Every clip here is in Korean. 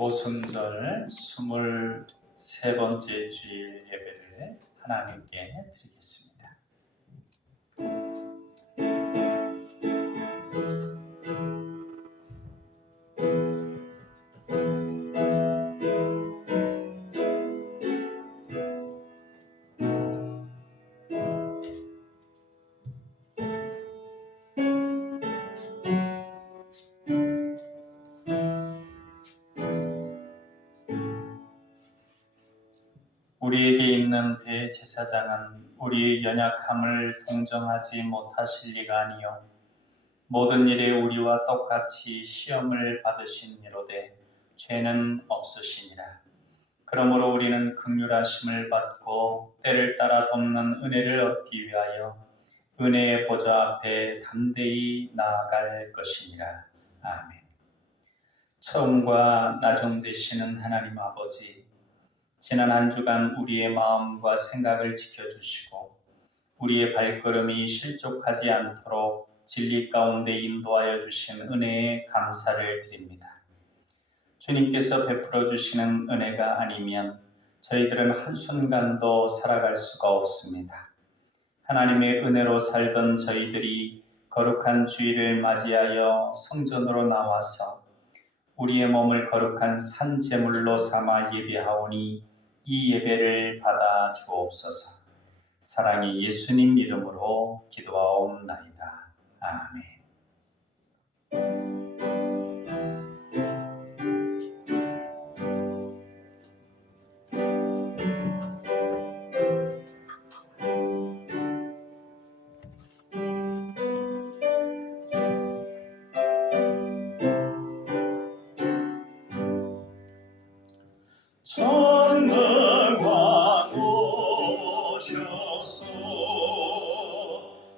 오순절 23번째 주일 예배를 하나님께 드리겠습니다. 우리에게 있는 대제사장은 우리의 연약함을 동정하지 못하실 리가 아니요 모든 일에 우리와 똑같이 시험을 받으신 이로되 죄는 없으시니라. 그러므로 우리는 긍휼하심을 받고 때를 따라 돕는 은혜를 얻기 위하여 은혜의 보좌 앞에 담대히 나아갈 것이니라. 아멘. 처음과 나중 되시는 하나님 아버지, 지난 한 주간 우리의 마음과 생각을 지켜주시고 우리의 발걸음이 실족하지 않도록 진리 가운데 인도하여 주신 은혜에 감사를 드립니다. 주님께서 베풀어 주시는 은혜가 아니면 저희들은 한순간도 살아갈 수가 없습니다. 하나님의 은혜로 살던 저희들이 거룩한 주일을 맞이하여 성전으로 나와서 우리의 몸을 거룩한 산제물로 삼아 예배하오니 이 예배를 받아 주옵소서. 사랑의 예수님 이름으로 기도하옵나이다. 아멘. 전능왕 오셔서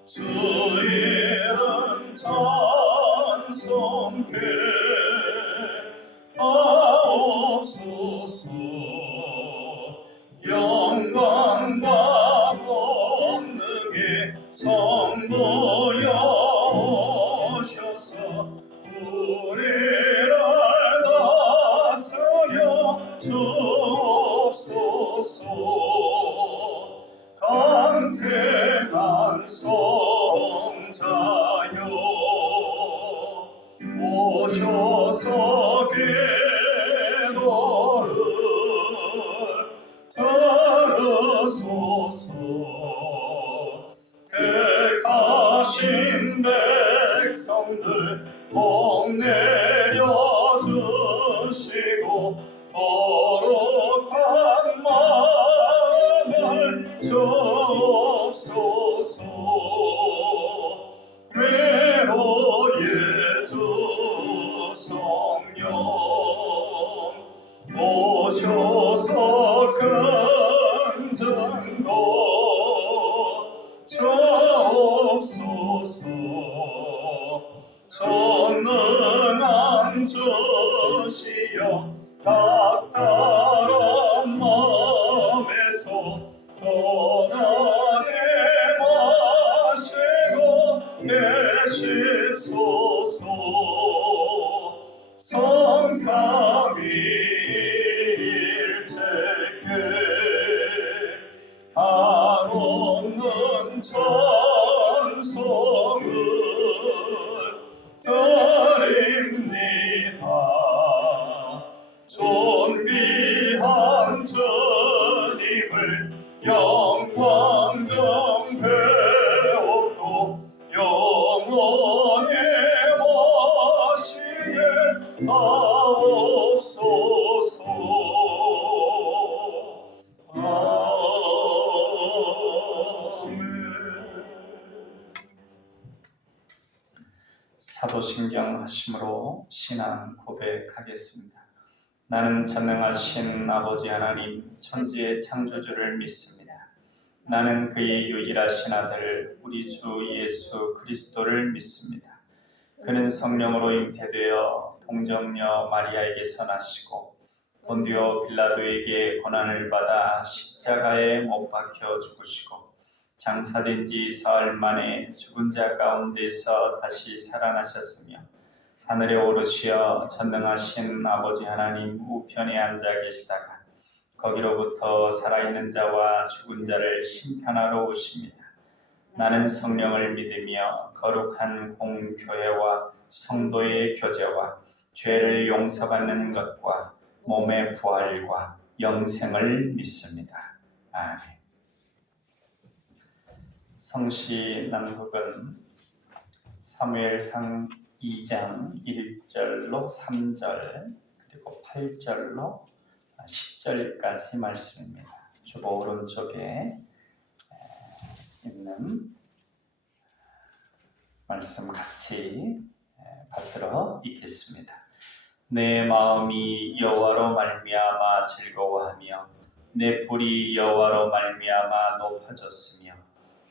주의 이름 찬송케 하옵소서. 영광과 권능의 성부여 오셔서 우리를 다스려 주옵소서. 강생한 성자여 오셔서 기도를 들으소서. 택하신 백성들 복 내려 주시고 거룩한 마음을 주옵소서. 위로의 주 성령 오셔서 큰 증거 주옵소서. 전능한 주시여 각 사람 마음에서 떠나지 마시고 계십소서. 성삼위일체께 한없는 찬송을 드립니다. 존귀한 주님을 영광 좀 배우고 영원히 모시게 하옵소서. 사도신경 하심으로 신앙 고백하겠습니다. 나는 전능하신 아버지 하나님 천지의 창조주를 믿습니다. 나는 그의 유일하신 아들 우리 주 예수 그리스도를 믿습니다. 그는 성령으로 잉태되어 동정녀 마리아에게서 나시고 본디오 빌라도에게 고난을 받아 십자가에 못 박혀 죽으시고 장사된 지 사흘 만에 죽은 자 가운데서 다시 살아나셨으며 하늘에 오르시어 전능하신 아버지 하나님 우편에 앉아 계시다가 거기로부터 살아있는 자와 죽은 자를 심판하러 오십니다. 나는 성령을 믿으며 거룩한 공교회와 성도의 교제와 죄를 용서받는 것과 몸의 부활과 영생을 믿습니다. 아멘. 성시 낭독은 사무엘상 2장 1절로 3절 그리고 8절로 10절까지 말씀입니다. 주보 오른쪽에 있는 말씀 같이 받들어 읽겠습니다. 내 마음이 여호와로 말미암아 즐거워하며 내 뿔이 여호와로 말미암아 높아졌으며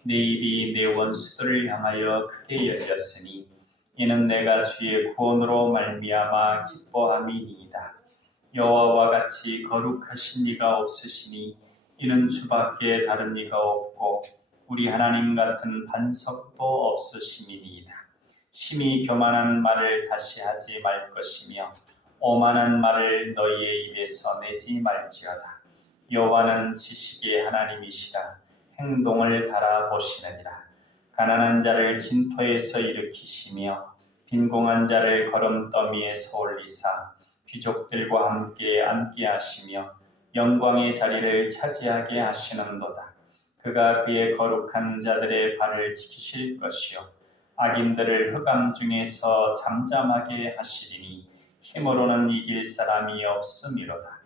내 입이 내 원수들을 향하여 크게 열렸으니 이는 내가 주의 구원으로 말미암아 기뻐함이니이다. 여호와와 같이 거룩하신 이가 없으시니 이는 주밖에 다른 이가 없고 우리 하나님 같은 반석도 없으심이니이다. 심히 교만한 말을 다시 하지 말 것이며 오만한 말을 너희의 입에서 내지 말지어다. 여호와는 지식의 하나님이시라. 행동을 달아보시느니라. 가난한 자를 진토에서 일으키시며 빈공한 자를 거름더미에서 올리사 귀족들과 함께 앉게 하시며 영광의 자리를 차지하게 하시는도다. 그가 그의 거룩한 자들의 발을 지키실 것이요 악인들을 흑암 중에서 잠잠하게 하시리니 힘으로는 이길 사람이 없음이로다.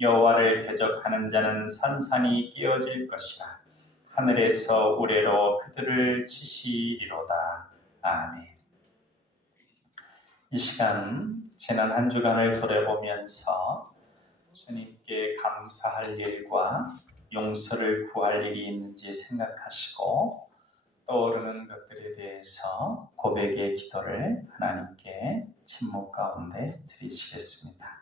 여호와를 대적하는 자는 산산이 깨어질 것이라. 하늘에서 우레로 그들을 치시리로다. 아멘. 이 시간 지난 한 주간을 돌아보면서 주님께 감사할 일과 용서를 구할 일이 있는지 생각하시고 떠오르는 것들에 대해서 고백의 기도를 하나님께 침묵 가운데 드리시겠습니다.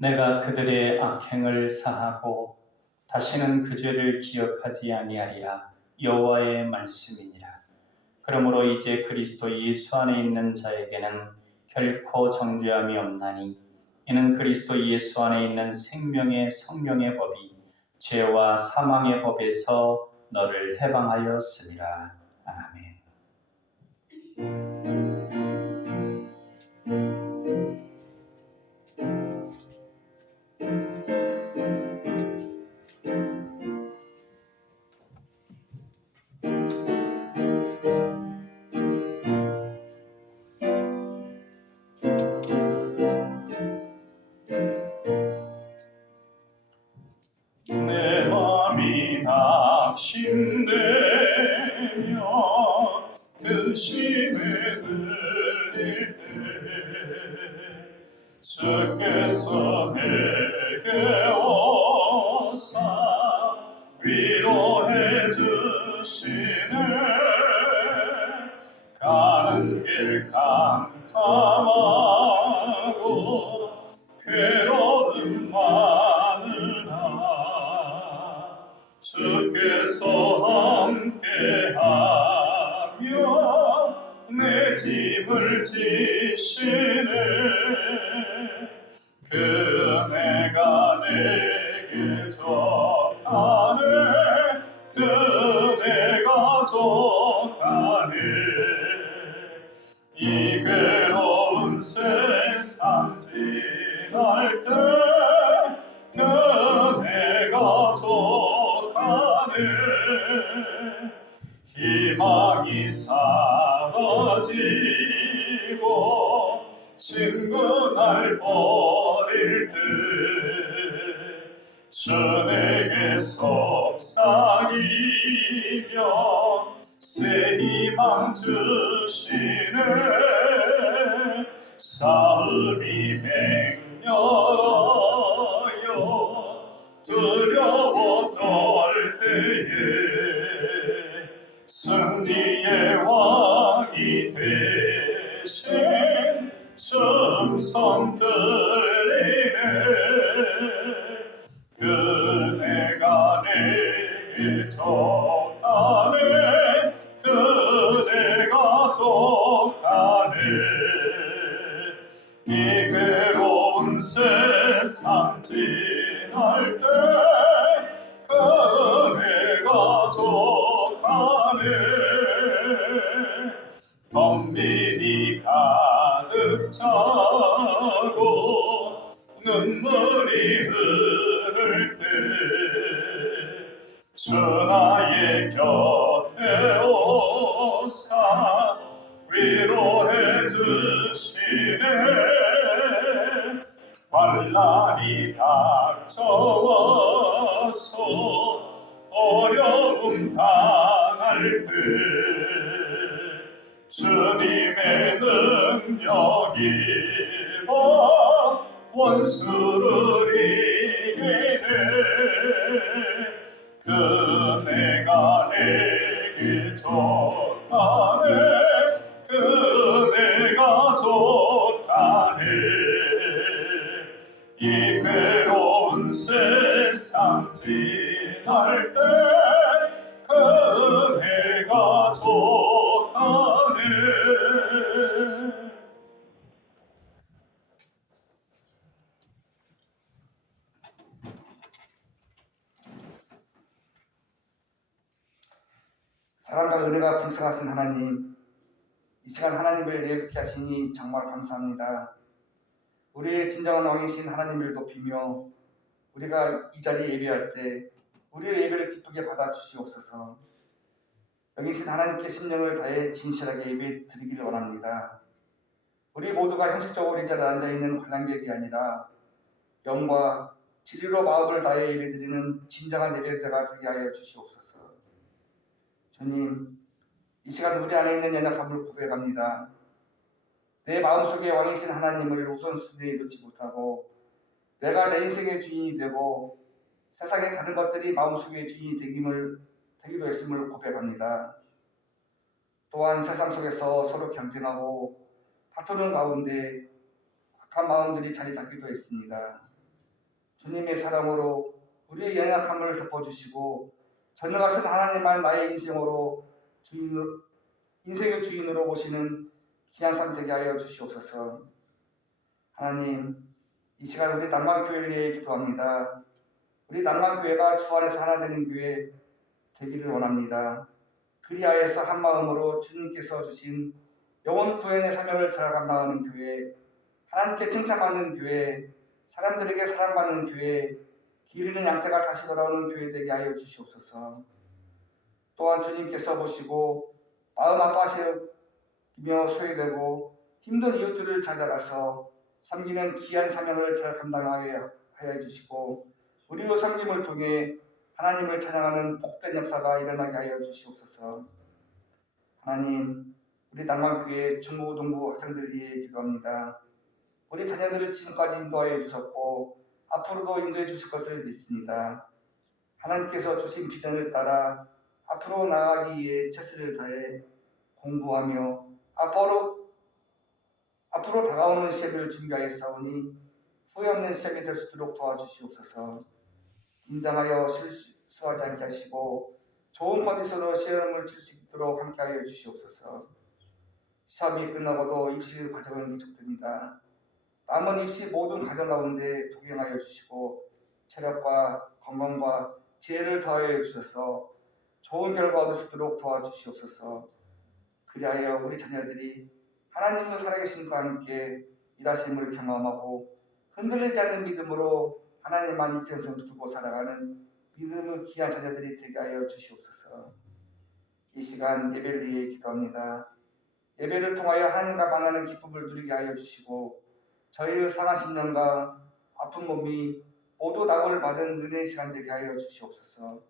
내가 그들의 악행을 사하고 다시는 그 죄를 기억하지 아니하리라. 여호와의 말씀이니라. 그러므로 이제 그리스도 예수 안에 있는 자에게는 결코 정죄함이 없나니 이는 그리스도 예수 안에 있는 생명의 성령의 법이 죄와 사망의 법에서 너를 해방하였으니라. 아멘. 내 맘이 낙심되며 근심에 들릴 때 주께서 내게 오사 위로해 주시네. 가는 길 캄캄하고 괴로움 많으나 짐을 지시네 그네가 내게 족하네 그네가 족하네 이 괴로운 세상 지날 때 그네가 족하네 희망이 사라지고 친구 날 버릴 때 주에게 속삭이며 새 희망 주시네 삶이 맹렬하여 두려워 떨 때에 승리의 왕이 되신 충성 들리네 그네가 내게 족하네 그네가 족하네 이 괴로운 세상 지날 때 그네가 족하네 범민이 가득 차고 눈물이 흐를 때 주 나의 곁에 오사 위로해 주시네 환난이 닥쳐와서 어려움 당할 때 주님의 능력이 원수를 이기네 그네가 내게 족하네 그네가 족하네 이 괴로운 세상 지날 때 그네가 족하네 사랑과 은혜가 풍성하신 하나님, 이 시간 하나님을 예쁘게 하시니 정말 감사합니다. 우리의 진정한 왕이신 하나님을 높이며 우리가 이 자리에 예배할 때 우리의 예배를 기쁘게 받아주시옵소서. 영이신 하나님께 심령을 다해 진실하게 예배 드리기를 원합니다. 우리 모두가 형식적으로 이 자리에 앉아있는 관람객이 아니라 영과 진리로 마음을 다해 예배 드리는 진정한 예배자가 되게 하여 주시옵소서. 주님, 이 시간 우리 안에 있는 연약함을 고백합니다. 내 마음속에 왕이신 하나님을 우선순위에 놓지 못하고 내가 내 인생의 주인이 되고 세상의 다른 것들이 마음속의 주인이 되기도 했음을 고백합니다. 또한 세상 속에서 서로 경쟁하고 다투는 가운데 악한 마음들이 자리 잡기도 했습니다. 주님의 사랑으로 우리의 연약함을 덮어주시고 전능하신 하나님만 나의 인생의 주인으로 보시는 귀한 삶 되게 하여 주시옵소서. 하나님, 이 시간 우리 낭만교회를 위해 기도합니다. 우리 낭만교회가 주 안에서 하나 되는 교회 되기를 원합니다. 그리하여서 한 마음으로 주님께서 주신 영혼 구원의 사명을 잘 감당하는 교회, 하나님께 칭찬받는 교회, 사람들에게 사랑받는 교회, 기르는 양떼가 다시 돌아오는 교회 되게 하여 주시옵소서. 또한 주님께서 보시고 마음 아파하시며 소외되고 힘든 이웃들을 찾아가서 섬기는 귀한 사명을 잘 감당하여 주시고 우리의 섬김을 통해 하나님을 찬양하는 복된 역사가 일어나게 하여 주시옵소서. 하나님, 우리 낭만교회 중고 동부 학생들 위해 기도합니다. 우리 자녀들을 지금까지 인도하여 주셨고 앞으로도 인도해 주실 것을 믿습니다. 하나님께서 주신 비전을 따라 앞으로 나아가기 위해 최선을 다해 공부하며 앞으로 다가오는 시험을 준비하였사오니 후회 없는 시험이 될 수 있도록 도와주시옵소서. 긴장하여 실수하지 않게 하시고 좋은 컨디션으로 시험을 칠 수 있도록 함께하여 주시옵소서. 시험이 끝나고도 입시 과정은 계속됩니다. 남은 입시 모든 과정 가운데 동행하여 주시고 체력과 건강과 지혜를 더하여 주셔서 좋은 결과 얻을 수 있도록 도와주시옵소서. 그리하여 우리 자녀들이 하나님의 살아계심과 함께 일하심을 경험하고 흔들리지 않는 믿음으로 하나님만 일평생 두고 살아가는 믿음의 귀한 자녀들이 되게 하여 주시옵소서. 이 시간 예배를 위해 기도합니다. 예배를 통하여 하나님과 만나는 기쁨을 누리게 하여 주시고 저희의 상한 심령과 아픈 몸이 모두 낙원을 받은 은혜의 시간 되게 하여 주시옵소서.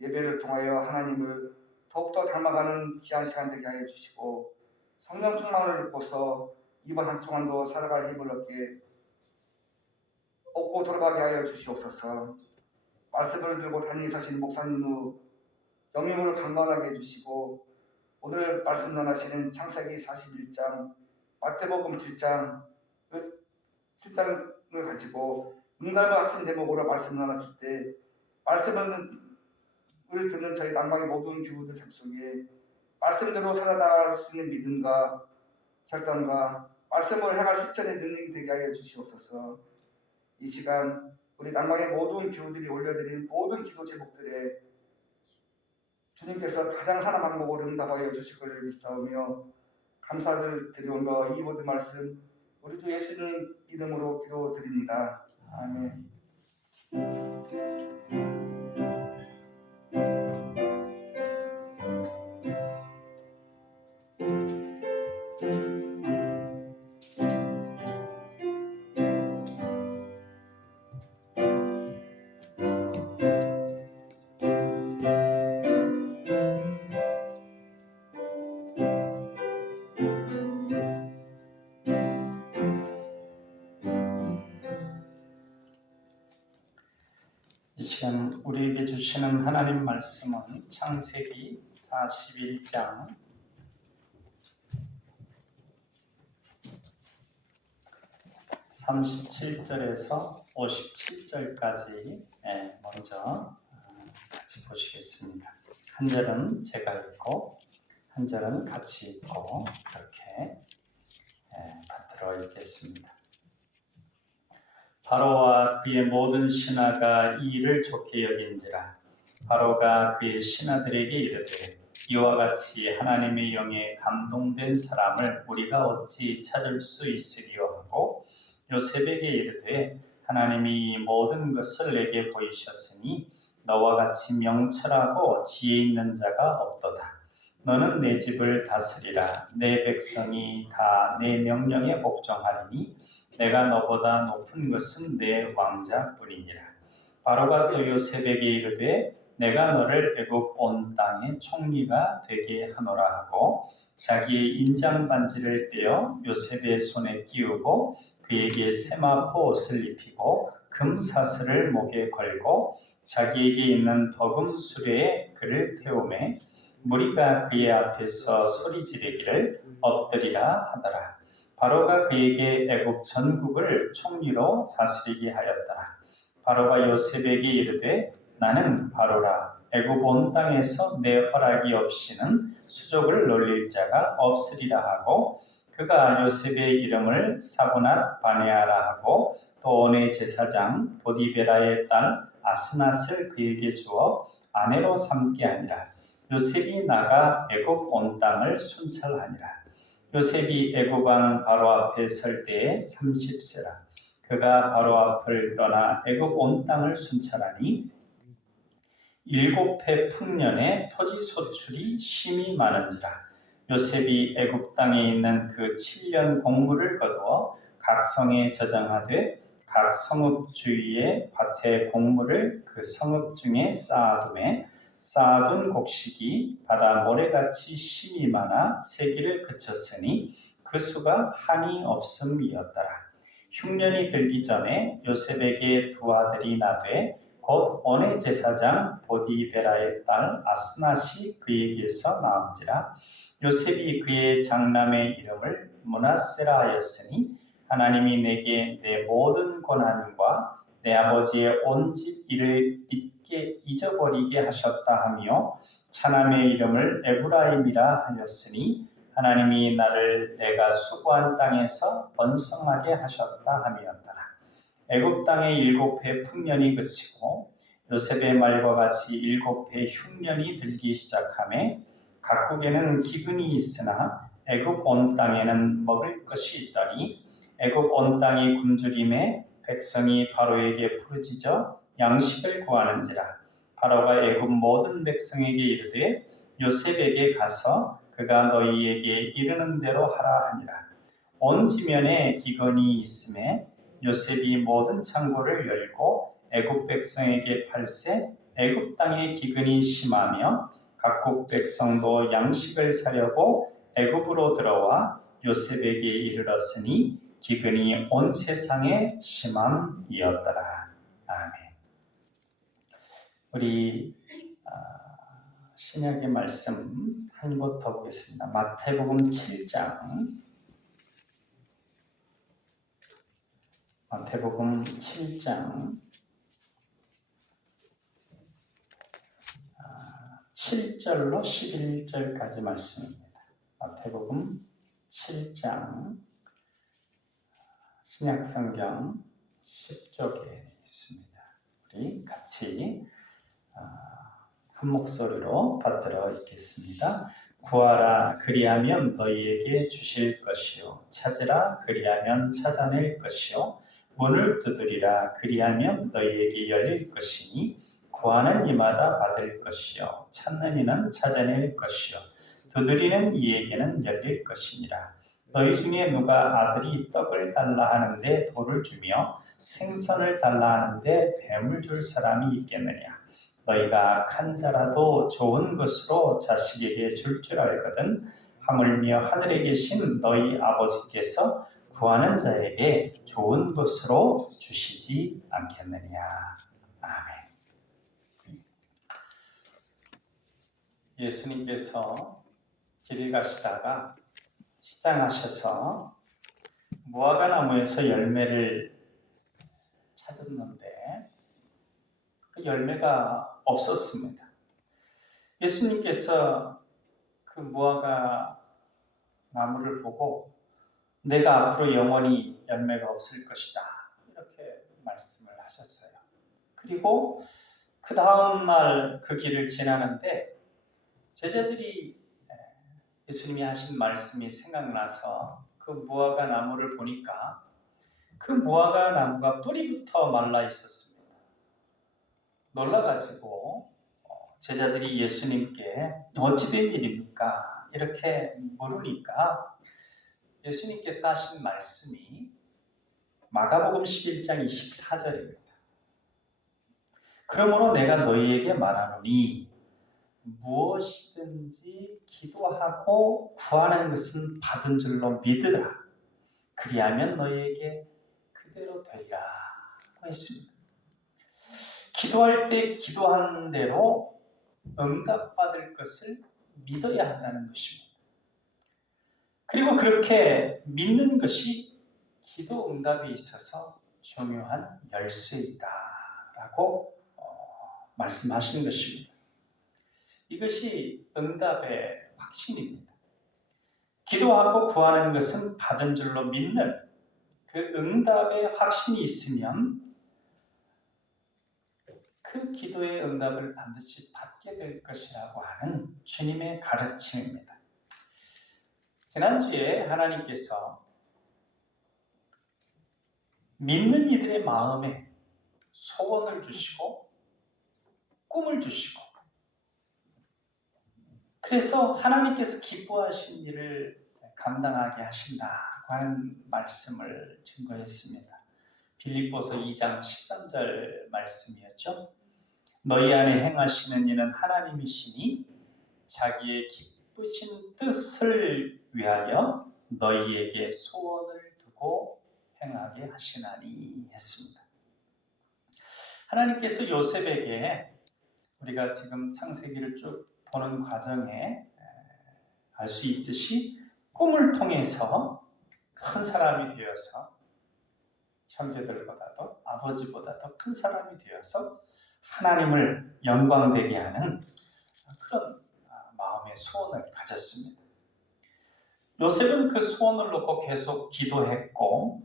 예배를 통하여 하나님을 더욱더 닮아가는 귀한 시간 되게 하여 주시고 성령 충만을 입고서 이번 한 주간도 살아갈 힘을 얻고 돌아가게 하여 주시옵소서. 말씀을 들고 다니시는 목사님의 영역을 강건하게 해주시고 오늘 말씀 나누시는 창세기 41장, 마태복음 7장을 가지고 응답의 학생 제목으로 말씀 나눴을 때 말씀을 듣는 저희 낭망의 모든 교우들 삶 속에 말씀대로 살아나갈 수 있는 믿음과 결단과 말씀을 행할 실천의 능력이 되게 하여 주시옵소서. 이 시간 우리 낭망의 모든 교우들이 올려드린 모든 기도 제목들에 주님께서 가장 선한 방법으로 응답하여 주실 것을 믿사오며 감사를 드리오며 이 모든 말씀 우리 주 예수님 이름으로 기도드립니다. 아멘. 이 시간 우리에게 주시는 하나님 말씀은 창세기 41장 37절에서 57절까지 먼저 같이 보시겠습니다. 한 절은 제가 읽고 한 절은 같이 읽고 그렇게 받들어 읽겠습니다. 바로와 그의 모든 신하가 이 일을 좋게 여긴지라. 바로가 그의 신하들에게 이르되 이와 같이 하나님의 영에 감동된 사람을 우리가 어찌 찾을 수 있으리요 하고 요셉에게 이르되 하나님이 모든 것을 내게 보이셨으니 너와 같이 명철하고 지혜 있는 자가 없도다. 너는 내 집을 다스리라. 내 백성이 다 내 명령에 복종하리니 내가 너보다 높은 것은 내 왕자뿐이니라. 바로가 또 요셉에게 이르되 내가 너를 애굽 온 땅의 총리가 되게 하노라 하고 자기의 인장 반지를 떼어 요셉의 손에 끼우고 그에게 세마포 옷을 입히고 금 사슬을 목에 걸고 자기에게 있는 버금 수레에 그를 태우매 무리가 그의 앞에서 소리 지르기를 엎드리라 하더라. 바로가 그에게 애굽 전국을 총리로 다스리게 하였더라. 바로가 요셉에게 이르되 나는 바로라. 애굽 온 땅에서 내 허락이 없이는 수족을 놀릴 자가 없으리라 하고 그가 요셉의 이름을 사고낫 바네아라 하고 또 온의 제사장 보디베라의 딸 아스낫을 그에게 주어 아내로 삼게 하니라. 요셉이 나가 애굽 온 땅을 순찰하니라. 요셉이 애굽 왕 바로 앞에 설 때에 30세라. 그가 바로 앞을 떠나 애굽 온 땅을 순찰하니 7해 풍년에 토지 소출이 심히 많은지라. 요셉이 애굽 땅에 있는 그 7년 곡물을 거두어 각 성에 저장하되 각 성읍 주위에 밭에 곡물을 그 성읍 중에 쌓아두매 쌓아둔 곡식이 바다 모래같이 심이 많아 세기를 그쳤으니 그 수가 한이 없음이었더라. 흉년이 들기 전에 요셉에게 두 아들이 나되 곧 온의 제사장 보디베라의 딸 아스낫이 그에게서 나온지라. 요셉이 그의 장남의 이름을 므낫세라 하였으니 하나님이 내게 내 모든 고난과 내 아버지의 온 집 일을 잊어버리게 하셨다 하며 차남의 이름을 에브라임이라 하였으니 하나님이 나를 내가 수고한 땅에서 번성하게 하셨다 함이었더라. 애굽 땅의 7해 풍년이 그치고 요셉의 말과 같이 7해 흉년이 들기 시작하매 각국에는 기근이 있으나 애굽 온 땅에는 먹을 것이 있더니 애굽 온 땅이 굶주림에 백성이 바로에게 부르짖어 양식을 구하는지라. 바로가 애굽 모든 백성에게 이르되 요셉에게 가서 그가 너희에게 이르는 대로 하라 하니라. 온 지면에 기근이 있음에 요셉이 모든 창고를 열고 애굽 백성에게 팔세 애굽 땅에 기근이 심하며 각국 백성도 양식을 사려고 애굽으로 들어와 요셉에게 이르렀으니 기근이 온 세상에 심함이었더라. 아멘. 우리 신약의 말씀 한 곳 더 보겠습니다. 마태복음 7장. 마태복음 7장 7절로 11절까지 말씀입니다. 마태복음 7장 신약성경 10쪽에 있습니다. 우리 같이 한 목소리로 받들어 읽겠습니다. 구하라 그리하면 너희에게 주실 것이요 찾으라 그리하면 찾아낼 것이요 문을 두드리라 그리하면 너희에게 열릴 것이니 구하는 이마다 받을 것이요 찾는 이는 찾아낼 것이요 두드리는 이에게는 열릴 것이니라. 너희 중에 누가 아들이 떡을 달라 하는데 돌을 주며 생선을 달라 하는데 뱀을 줄 사람이 있겠느냐. 너희가 악한 자라도 좋은 것으로 자식에게 줄 줄 알거든 하물며 하늘에 계신 너희 아버지께서 구하는 자에게 좋은 것으로 주시지 않겠느냐. 아멘. 예수님께서 길을 가시다가 시장하셔서 무화과 나무에서 열매를 찾았는데 그 열매가 없었습니다. 예수님께서 그 무화과 나무를 보고 내가 앞으로 영원히 열매가 없을 것이다 이렇게 말씀을 하셨어요. 그리고 그 다음 날 그 길을 지나는데 제자들이 예수님이 하신 말씀이 생각나서 그 무화과 나무를 보니까 그 무화과 나무가 뿌리부터 말라 있었습니다. 놀라가지고 제자들이 예수님께 어찌 된 일입니까? 이렇게 물으니까 예수님께서 하신 말씀이 마가복음 11장 24절입니다. 그러므로 내가 너희에게 말하노니 무엇이든지 기도하고 구하는 것은 받은 줄로 믿으라. 그리하면 너희에게 그대로 되리라 했습니다. 기도할 때 기도한 대로 응답받을 것을 믿어야 한다는 것입니다. 그리고 그렇게 믿는 것이 기도 응답에 있어서 중요한 열쇠이다라고 말씀하시는 것입니다. 이것이 응답의 확신입니다. 기도하고 구하는 것은 받은 줄로 믿는 그 응답의 확신이 있으면 그 기도의 응답을 반드시 받게 될 것이라고 하는 주님의 가르침입니다. 지난주에 하나님께서 믿는 이들의 마음에 소원을 주시고 꿈을 주시고 그래서 하나님께서 기뻐하신 일을 감당하게 하신다고 하는 말씀을 증거했습니다. 빌립보서 2장 13절 말씀이었죠. 너희 안에 행하시는 이는 하나님이시니 자기의 기쁘신 뜻을 위하여 너희에게 소원을 두고 행하게 하시나니 했습니다. 하나님께서 요셉에게 우리가 지금 창세기를 쭉 보는 과정에 알 수 있듯이 꿈을 통해서 큰 사람이 되어서 형제들보다도 아버지보다도 큰 사람이 되어서 하나님을 영광되게 하는 그런 마음의 소원을 가졌습니다. 요셉은 그 소원을 놓고 계속 기도했고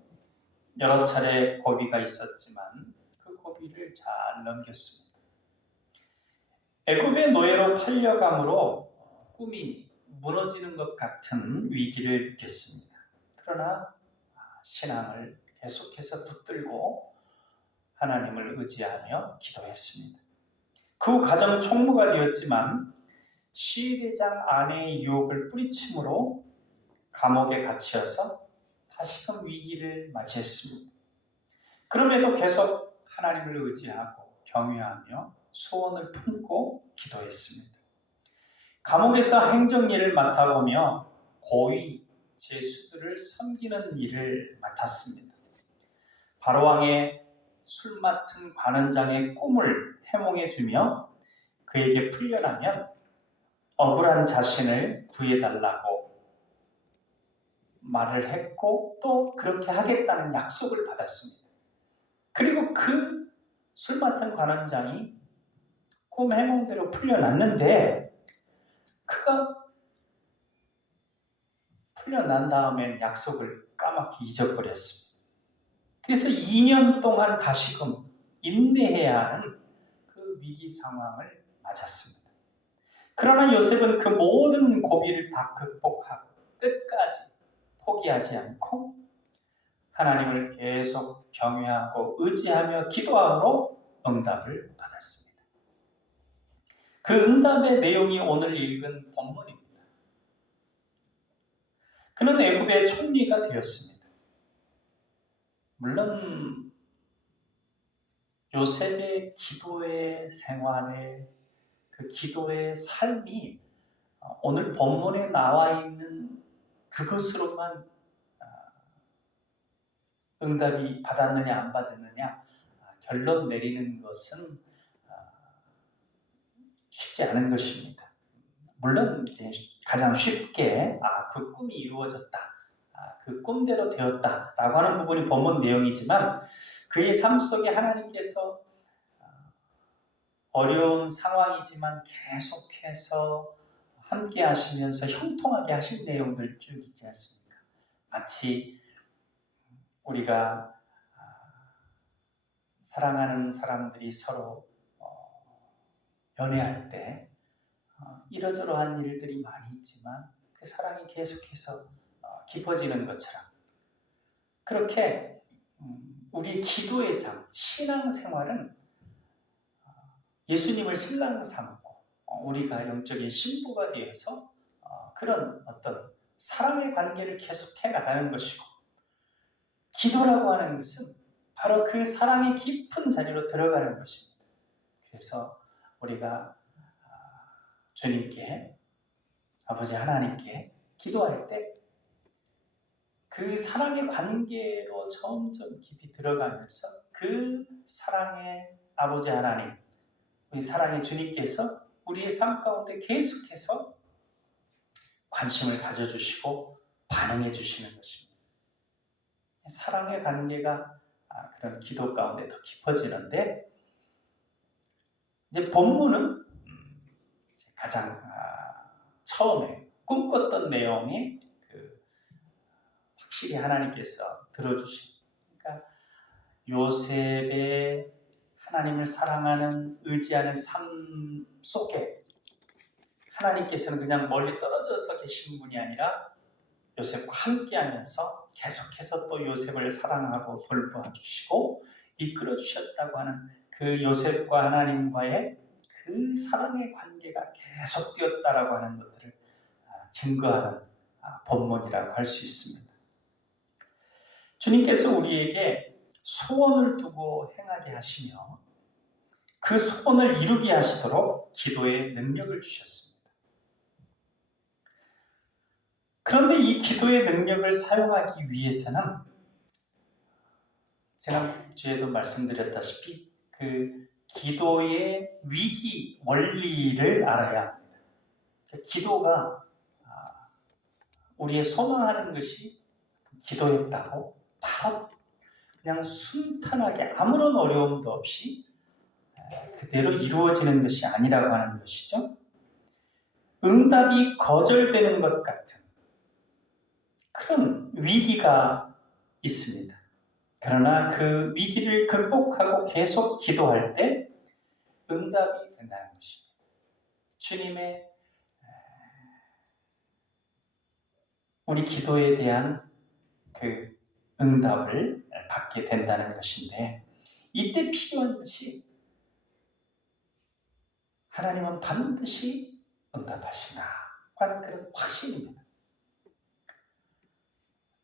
여러 차례 고비가 있었지만 그 고비를 잘 넘겼습니다. 애굽의 노예로 팔려감으로 꿈이 무너지는 것 같은 위기를 느꼈습니다. 그러나 신앙을 계속해서 붙들고 하나님을 의지하며 기도했습니다. 그 과정은 총무가 되었지만 시대장 아내의 유혹을 뿌리침으로 감옥에 갇혀서 다시금 위기를 맞이했습니다. 그럼에도 계속 하나님을 의지하고 경외하며 소원을 품고 기도했습니다. 감옥에서 행정일을 맡아보며 고위 제수들을 섬기는 일을 맡았습니다. 바로왕의 술 맡은 관원장의 꿈을 해몽해주며 그에게 풀려나면 억울한 자신을 구해달라고 말을 했고 또 그렇게 하겠다는 약속을 받았습니다. 그리고 그 술 맡은 관원장이 꿈 해몽대로 풀려났는데 그가 풀려난 다음엔 약속을 까맣게 잊어버렸습니다. 그래서 2년 동안 다시금 인내해야 하는 그 위기 상황을 맞았습니다. 그러나 요셉은 그 모든 고비를 다 극복하고 끝까지 포기하지 않고 하나님을 계속 경외하고 의지하며 기도함으로 응답을 받았습니다. 그 응답의 내용이 오늘 읽은 본문입니다. 그는 애굽의 총리가 되었습니다. 물론 요셉의 기도의 생활에 그 기도의 삶이 오늘 본문에 나와 있는 그것으로만 응답이 받았느냐 안 받았느냐 결론 내리는 것은 쉽지 않은 것입니다. 물론 가장 쉽게 그 꿈이 이루어졌다, 그 꿈대로 되었다라고 하는 부분이 본문 내용이지만 그의 삶 속에 하나님께서 어려운 상황이지만 계속해서 함께 하시면서 형통하게 하신 내용들 쭉 있지 않습니까? 마치 우리가 사랑하는 사람들이 서로 연애할 때 이러저러한 일들이 많이 있지만 그 사랑이 계속해서 깊어지는 것처럼 그렇게 우리 기도의 삶, 신앙생활은 예수님을 신랑 삼고 우리가 영적인 신부가 되어서 그런 어떤 사랑의 관계를 계속해 나가는 것이고 기도라고 하는 것은 바로 그 사랑의 깊은 자리로 들어가는 것입니다. 그래서 우리가 주님께 아버지 하나님께 기도할 때 그 사랑의 관계로 점점 깊이 들어가면서 그 사랑의 아버지 하나님, 우리 사랑의 주님께서 우리의 삶 가운데 계속해서 관심을 가져주시고 반응해 주시는 것입니다. 사랑의 관계가 그런 기도 가운데 더 깊어지는데 이제 본문은 가장 처음에 꿈꿨던 내용이 확실히 하나님께서 들어주신 그러니까 요셉의 하나님을 사랑하는 의지하는 삶 속에 하나님께서는 그냥 멀리 떨어져서 계신 분이 아니라 요셉과 함께하면서 계속해서 또 요셉을 사랑하고 돌봐주시고 이끌어주셨다고 하는 그 요셉과 하나님과의 그 사랑의 관계가 계속되었다라고 하는 것들을 증거하는 본문이라고 할 수 있습니다. 주님께서 우리에게 소원을 두고 행하게 하시며 그 소원을 이루게 하시도록 기도의 능력을 주셨습니다. 그런데 이 기도의 능력을 사용하기 위해서는 지난주에도 말씀드렸다시피 그 기도의 위기 원리를 알아야 합니다. 기도가 우리의 소망하는 것이 기도했다고 바로 그냥 순탄하게 아무런 어려움도 없이 그대로 이루어지는 것이 아니라고 하는 것이죠. 응답이 거절되는 것 같은 그런 위기가 있습니다. 그러나 그 위기를 극복하고 계속 기도할 때 응답이 된다는 것입니다. 주님의 우리 기도에 대한 그 응답을 받게 된다는 것인데, 이때 필요한 것이 하나님은 반드시 응답하시나 하는 그런 확신입니다.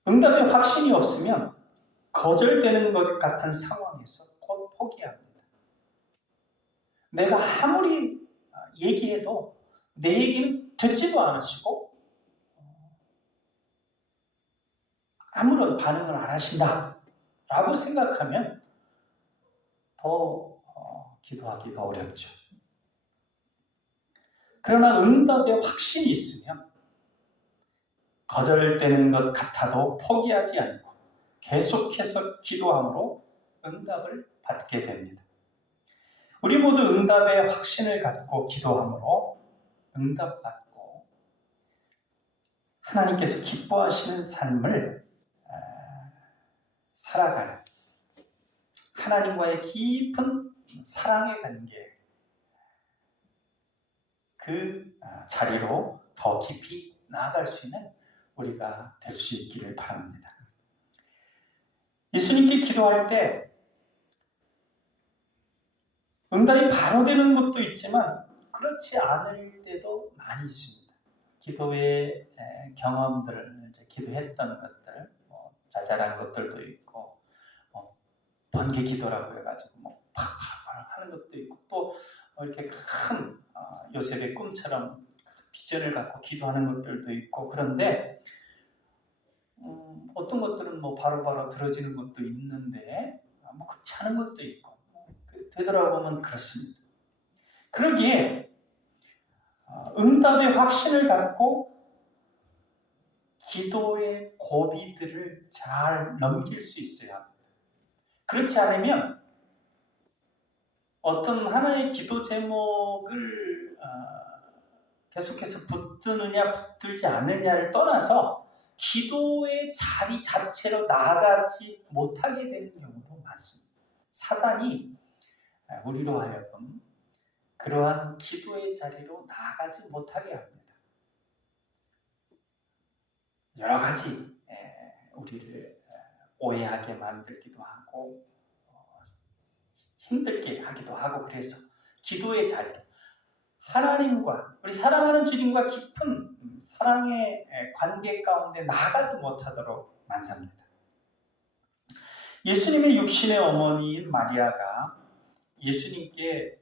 응답의 확신이 없으면 거절되는 것 같은 상황에서 곧 포기합니다. 내가 아무리 얘기해도 내 얘기는 듣지도 않으시고 아무런 반응을 안 하신다 라고 생각하면 더 기도하기가 어렵죠. 그러나 응답의 확신이 있으면 거절되는 것 같아도 포기하지 않고 계속해서 기도함으로 응답을 받게 됩니다. 우리 모두 응답의 확신을 갖고 기도함으로 응답받고 하나님께서 기뻐하시는 삶을 살아가는 하나님과의 깊은 사랑의 관계, 그 자리로 더 깊이 나아갈 수 있는 우리가 될 수 있기를 바랍니다. 예수님께 기도할 때 응답이 바로 되는 것도 있지만 그렇지 않을 때도 많이 있습니다. 기도의 경험들, 이제 기도했던 것들, 자잘한 것들도 있고, 번개 기도라고 해가지고 팍팍 하는 것도 있고, 또 이렇게 큰 요셉의 꿈처럼 비전을 갖고 기도하는 것들도 있고, 그런데 어떤 것들은 바로바로 들어지는 것도 있는데 그렇지 않은 것도 있고, 되돌아보면 그렇습니다. 그러기에 응답의 확신을 갖고 기도의 고비들을 잘 넘길 수 있어야 합니다. 그렇지 않으면 어떤 하나의 기도 제목을 계속해서 붙드느냐 붙들지 않느냐를 떠나서 기도의 자리 자체로 나아가지 못하게 되는 경우도 많습니다. 사단이 우리로 하여금 그러한 기도의 자리로 나아가지 못하게 합니다. 여러 가지 우리를 오해하게 만들기도 하고 힘들게 하기도 하고, 그래서 기도의 자리로 하나님과 우리 사랑하는 주님과 깊은 사랑의 관계 가운데 나아가지 못하도록 만듭니다. 예수님의 육신의 어머니인 마리아가 예수님께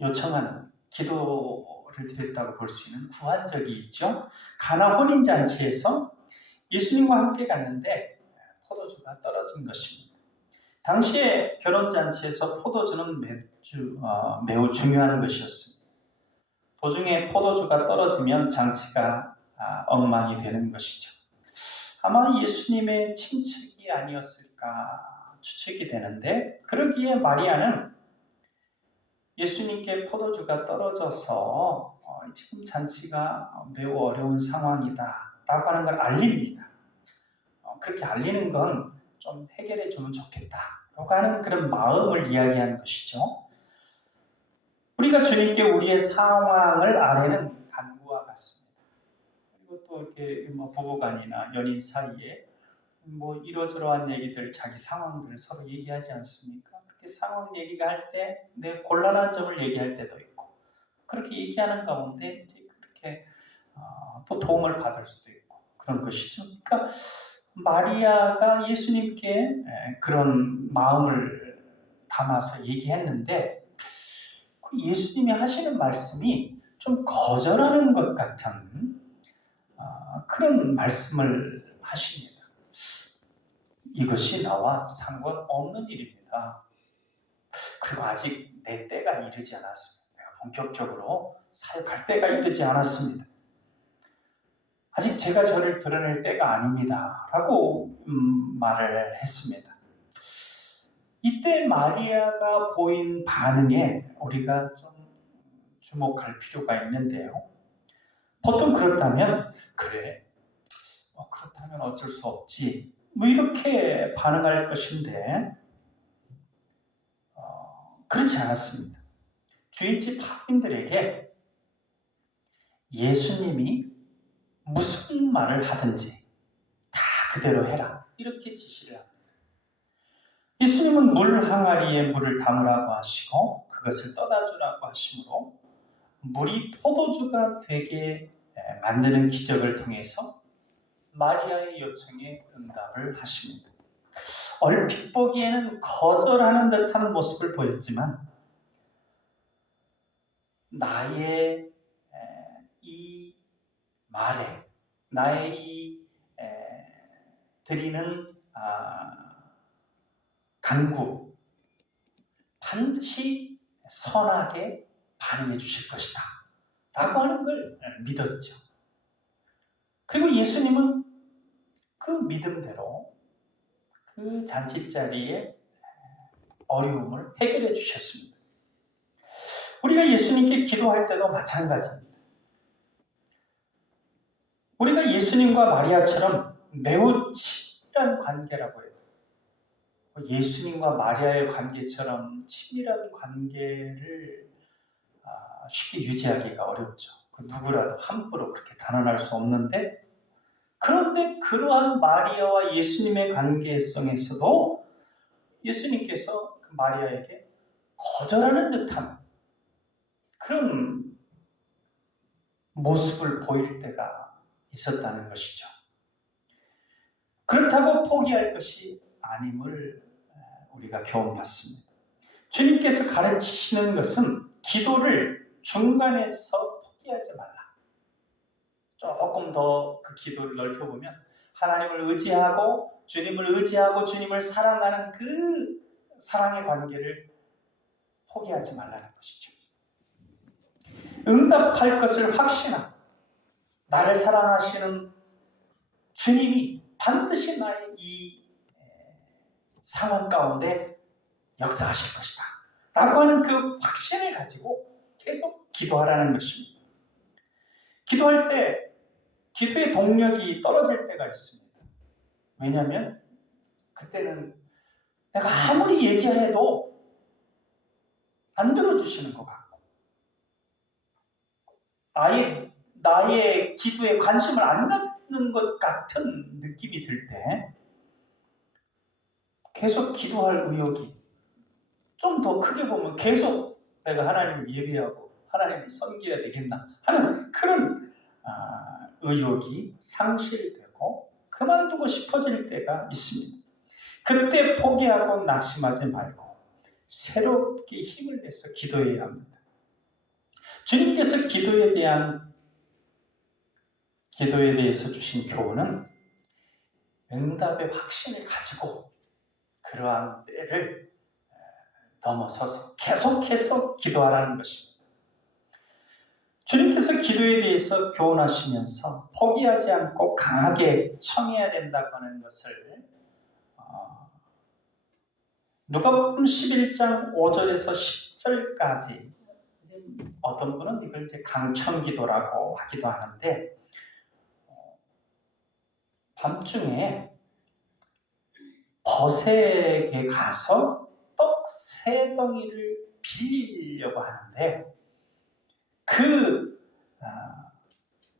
요청하는 기도를 드렸다고 볼 수 있는 구한적이 있죠. 가나 혼인잔치에서 예수님과 함께 갔는데 포도주가 떨어진 것입니다. 당시에 결혼잔치에서 포도주는 매우 중요한 것이었습니다. 도중에 포도주가 떨어지면 장치가 엉망이 되는 것이죠. 아마 예수님의 친척이 아니었을까 추측이 되는데, 그러기에 마리아는 예수님께 포도주가 떨어져서 지금 잔치가 매우 어려운 상황이다 라고 하는 걸 알립니다. 그렇게 알리는 건 좀 해결해 주면 좋겠다 라고 하는 그런 마음을 이야기하는 것이죠. 우리가 주님께 우리의 상황을 아뢰는 간구와 같습니다. 그리고 또 이렇게 부부간이나 연인 사이에 이러저러한 얘기들, 자기 상황들을 서로 얘기하지 않습니까? 그렇게 상황 얘기가 할 때 내 곤란한 점을 얘기할 때도 있고, 그렇게 얘기하는 가운데 이제 그렇게 또 도움을 받을 수도 있고 그런 것이죠. 그러니까 마리아가 예수님께 그런 마음을 담아서 얘기했는데 예수님이 하시는 말씀이 좀 거절하는 것 같은 그런 말씀을 하십니다. 이것이 나와 상관없는 일입니다. 그리고 아직 내 때가 이르지 않았습니다. 내가 본격적으로 사역할 때가 이르지 않았습니다. 아직 제가 저를 드러낼 때가 아닙니다 라고 말을 했습니다. 이때 마리아가 보인 반응에 우리가 좀 주목할 필요가 있는데요. 보통 그렇다면, 그래, 그렇다면 어쩔 수 없지. 이렇게 반응할 것인데 그렇지 않았습니다. 주인집 하인들에게 예수님이 무슨 말을 하든지 다 그대로 해라. 이렇게 지시를 합니다. 예수님은 물 항아리에 물을 담으라고 하시고 그것을 떠다 주라고 하시므로 물이 포도주가 되게 만드는 기적을 통해서 마리아의 요청에 응답을 하십니다. 얼핏 보기에는 거절하는 듯한 모습을 보였지만 나의 이 말에 나의 이 드리는 간구 반드시 선하게 반응해 주실 것이다 라고 하는 걸 믿었죠. 그리고 예수님은 그 믿음대로 그 잔치자리에 어려움을 해결해 주셨습니다. 우리가 예수님께 기도할 때도 마찬가지입니다. 우리가 예수님과 마리아처럼 매우 친밀한 관계라고 해요. 예수님과 마리아의 관계처럼 친밀한 관계를 쉽게 유지하기가 어렵죠. 누구라도 함부로 그렇게 단언할 수 없는데, 그런데 그러한 마리아와 예수님의 관계성에서도 예수님께서 그 마리아에게 거절하는 듯한 그런 모습을 보일 때가 있었다는 것이죠. 그렇다고 포기할 것이 아님을 우리가 교훈받습니다. 주님께서 가르치시는 것은 기도를 중간에서 포기하지 말라. 조금 더 그 기도를 넓혀보면 하나님을 의지하고 주님을 사랑하는 그 사랑의 관계를 포기하지 말라는 것이죠. 응답할 것을 확신하고 나를 사랑하시는 주님이 반드시 나의 이 상황 가운데 역사하실 것이다 라고 하는 그 확신을 가지고 계속 기도하라는 것입니다. 기도할 때 기도의 동력이 떨어질 때가 있습니다. 왜냐하면 그때는 내가 아무리 얘기해도 안 들어주시는 것 같고 아예 나의 기도에 관심을 안 갖는 것 같은 느낌이 들 때 계속 기도할 의욕이 좀 더 크게 보면 계속 내가 하나님을 예배하고 하나님을 섬겨야 되겠나 하는 그런 의욕이 상실되고 그만두고 싶어질 때가 있습니다. 그때 포기하고 낙심하지 말고 새롭게 힘을 내서 기도해야 합니다. 주님께서 기도에 대해서 주신 교훈은 응답의 확신을 가지고 그러한 때를 넘어서서 계속해서 기도하라는 것입니다. 주님께서 기도에 대해서 교훈하시면서 포기하지 않고 강하게 청해야 된다고 하는 것을 누가복음 11장 5절에서 10절까지 어떤 분은 이걸 이제 강청기도라고 하기도 하는데 밤중에 벗에게 가서 떡 3덩이를 빌리려고 하는데 그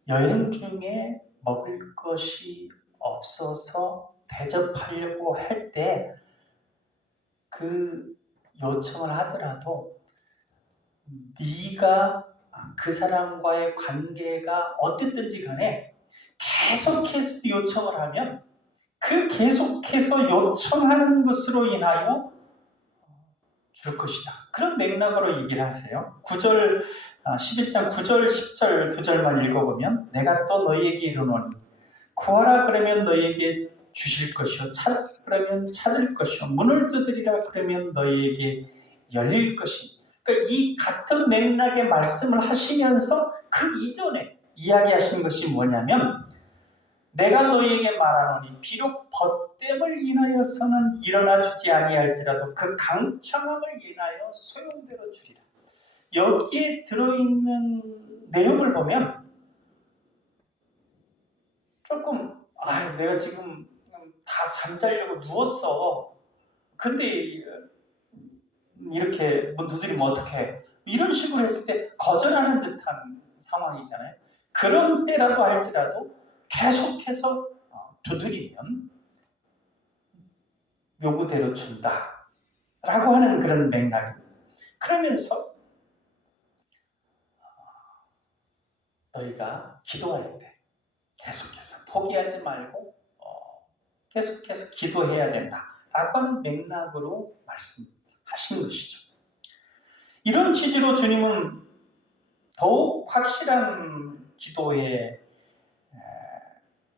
여행 중에 먹을 것이 없어서 대접하려고 할 때 그 요청을 하더라도 네가 그 사람과의 관계가 어땠든지 간에 계속해서 요청을 하면 그 계속해서 요청하는 것으로 인하여 줄 것이다. 그런 맥락으로 얘기를 하세요. 11장 9절, 10절, 9절만 읽어보면 내가 또 너희에게 이르노니 구하라 그러면 너희에게 주실 것이요 찾으라 그러면 찾을 것이요 문을 두드리라 그러면 너희에게 열릴 것이니 그러니까 이 같은 맥락의 말씀을 하시면서 그 이전에 이야기하신 것이 뭐냐면 내가 너희에게 말하노니 비록 벗됨을 인하여서는 일어나 주지 아니할지라도 그 강청함을 인하여 소용대로 주리라. 여기에 들어있는 내용을 보면 조금 내가 지금 다 잠자려고 누웠어. 근데 이렇게 뭐 두드리면 어떡해? 이런 식으로 했을 때 거절하는 듯한 상황이잖아요. 그런 때라도 할지라도 계속해서 두드리면 요구대로 준다 라고 하는 그런 맥락입니다. 그러면서 너희가 기도할 때 계속해서 포기하지 말고 계속해서 기도해야 된다 라고 하는 맥락으로 말씀하신 것이죠. 이런 취지로 주님은 더욱 확실한 기도의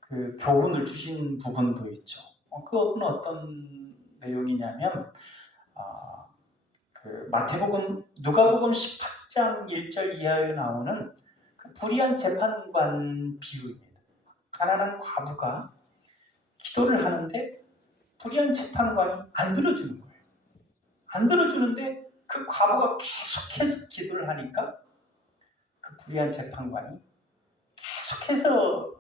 그 교훈을 주신 부분도 있죠. 그건 어떤 내용이냐면 그 누가복음 18장 1절 이하에 나오는 그 불의한 재판관 비유입니다. 가난한 과부가 기도를 하는데 불의한 재판관이 안 들어주는 거예요. 안 들어주는데 그 과부가 계속해서 기도를 하니까 그 불의한 재판관이 계속해서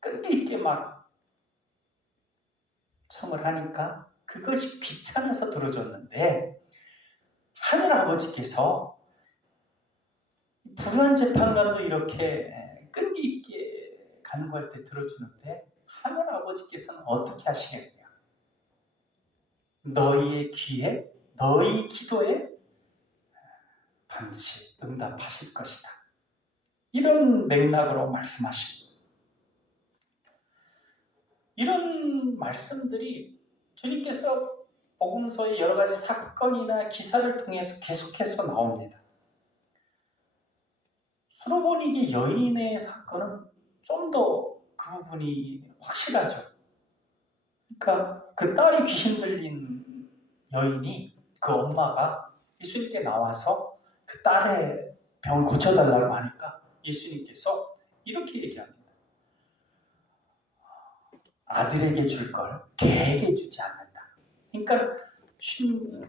끈기 있게 막 청을 하니까 그것이 귀찮아서 들어줬는데 하늘 아버지께서 불의한 재판관도 이렇게 끈기 있게 간구할 때 들어주는데 하늘 아버지께서는 어떻게 하시겠냐? 너희의 귀에, 너희 기도에 반드시 응답하실 것이다. 이런 맥락으로 말씀하십니다. 이런 말씀들이 주님께서 복음서의 여러 가지 사건이나 기사를 통해서 계속해서 나옵니다. 수로보니게 여인의 사건은 좀 더 그 부분이 확실하죠. 그러니까 그 딸이 귀신 들린 여인이 그 엄마가 예수님께 나와서 그 딸의 병을 고쳐달라고 하니까 예수님께서 이렇게 얘기합니다. 아들에게 줄 걸 개에게 주지 않는다. 그러니까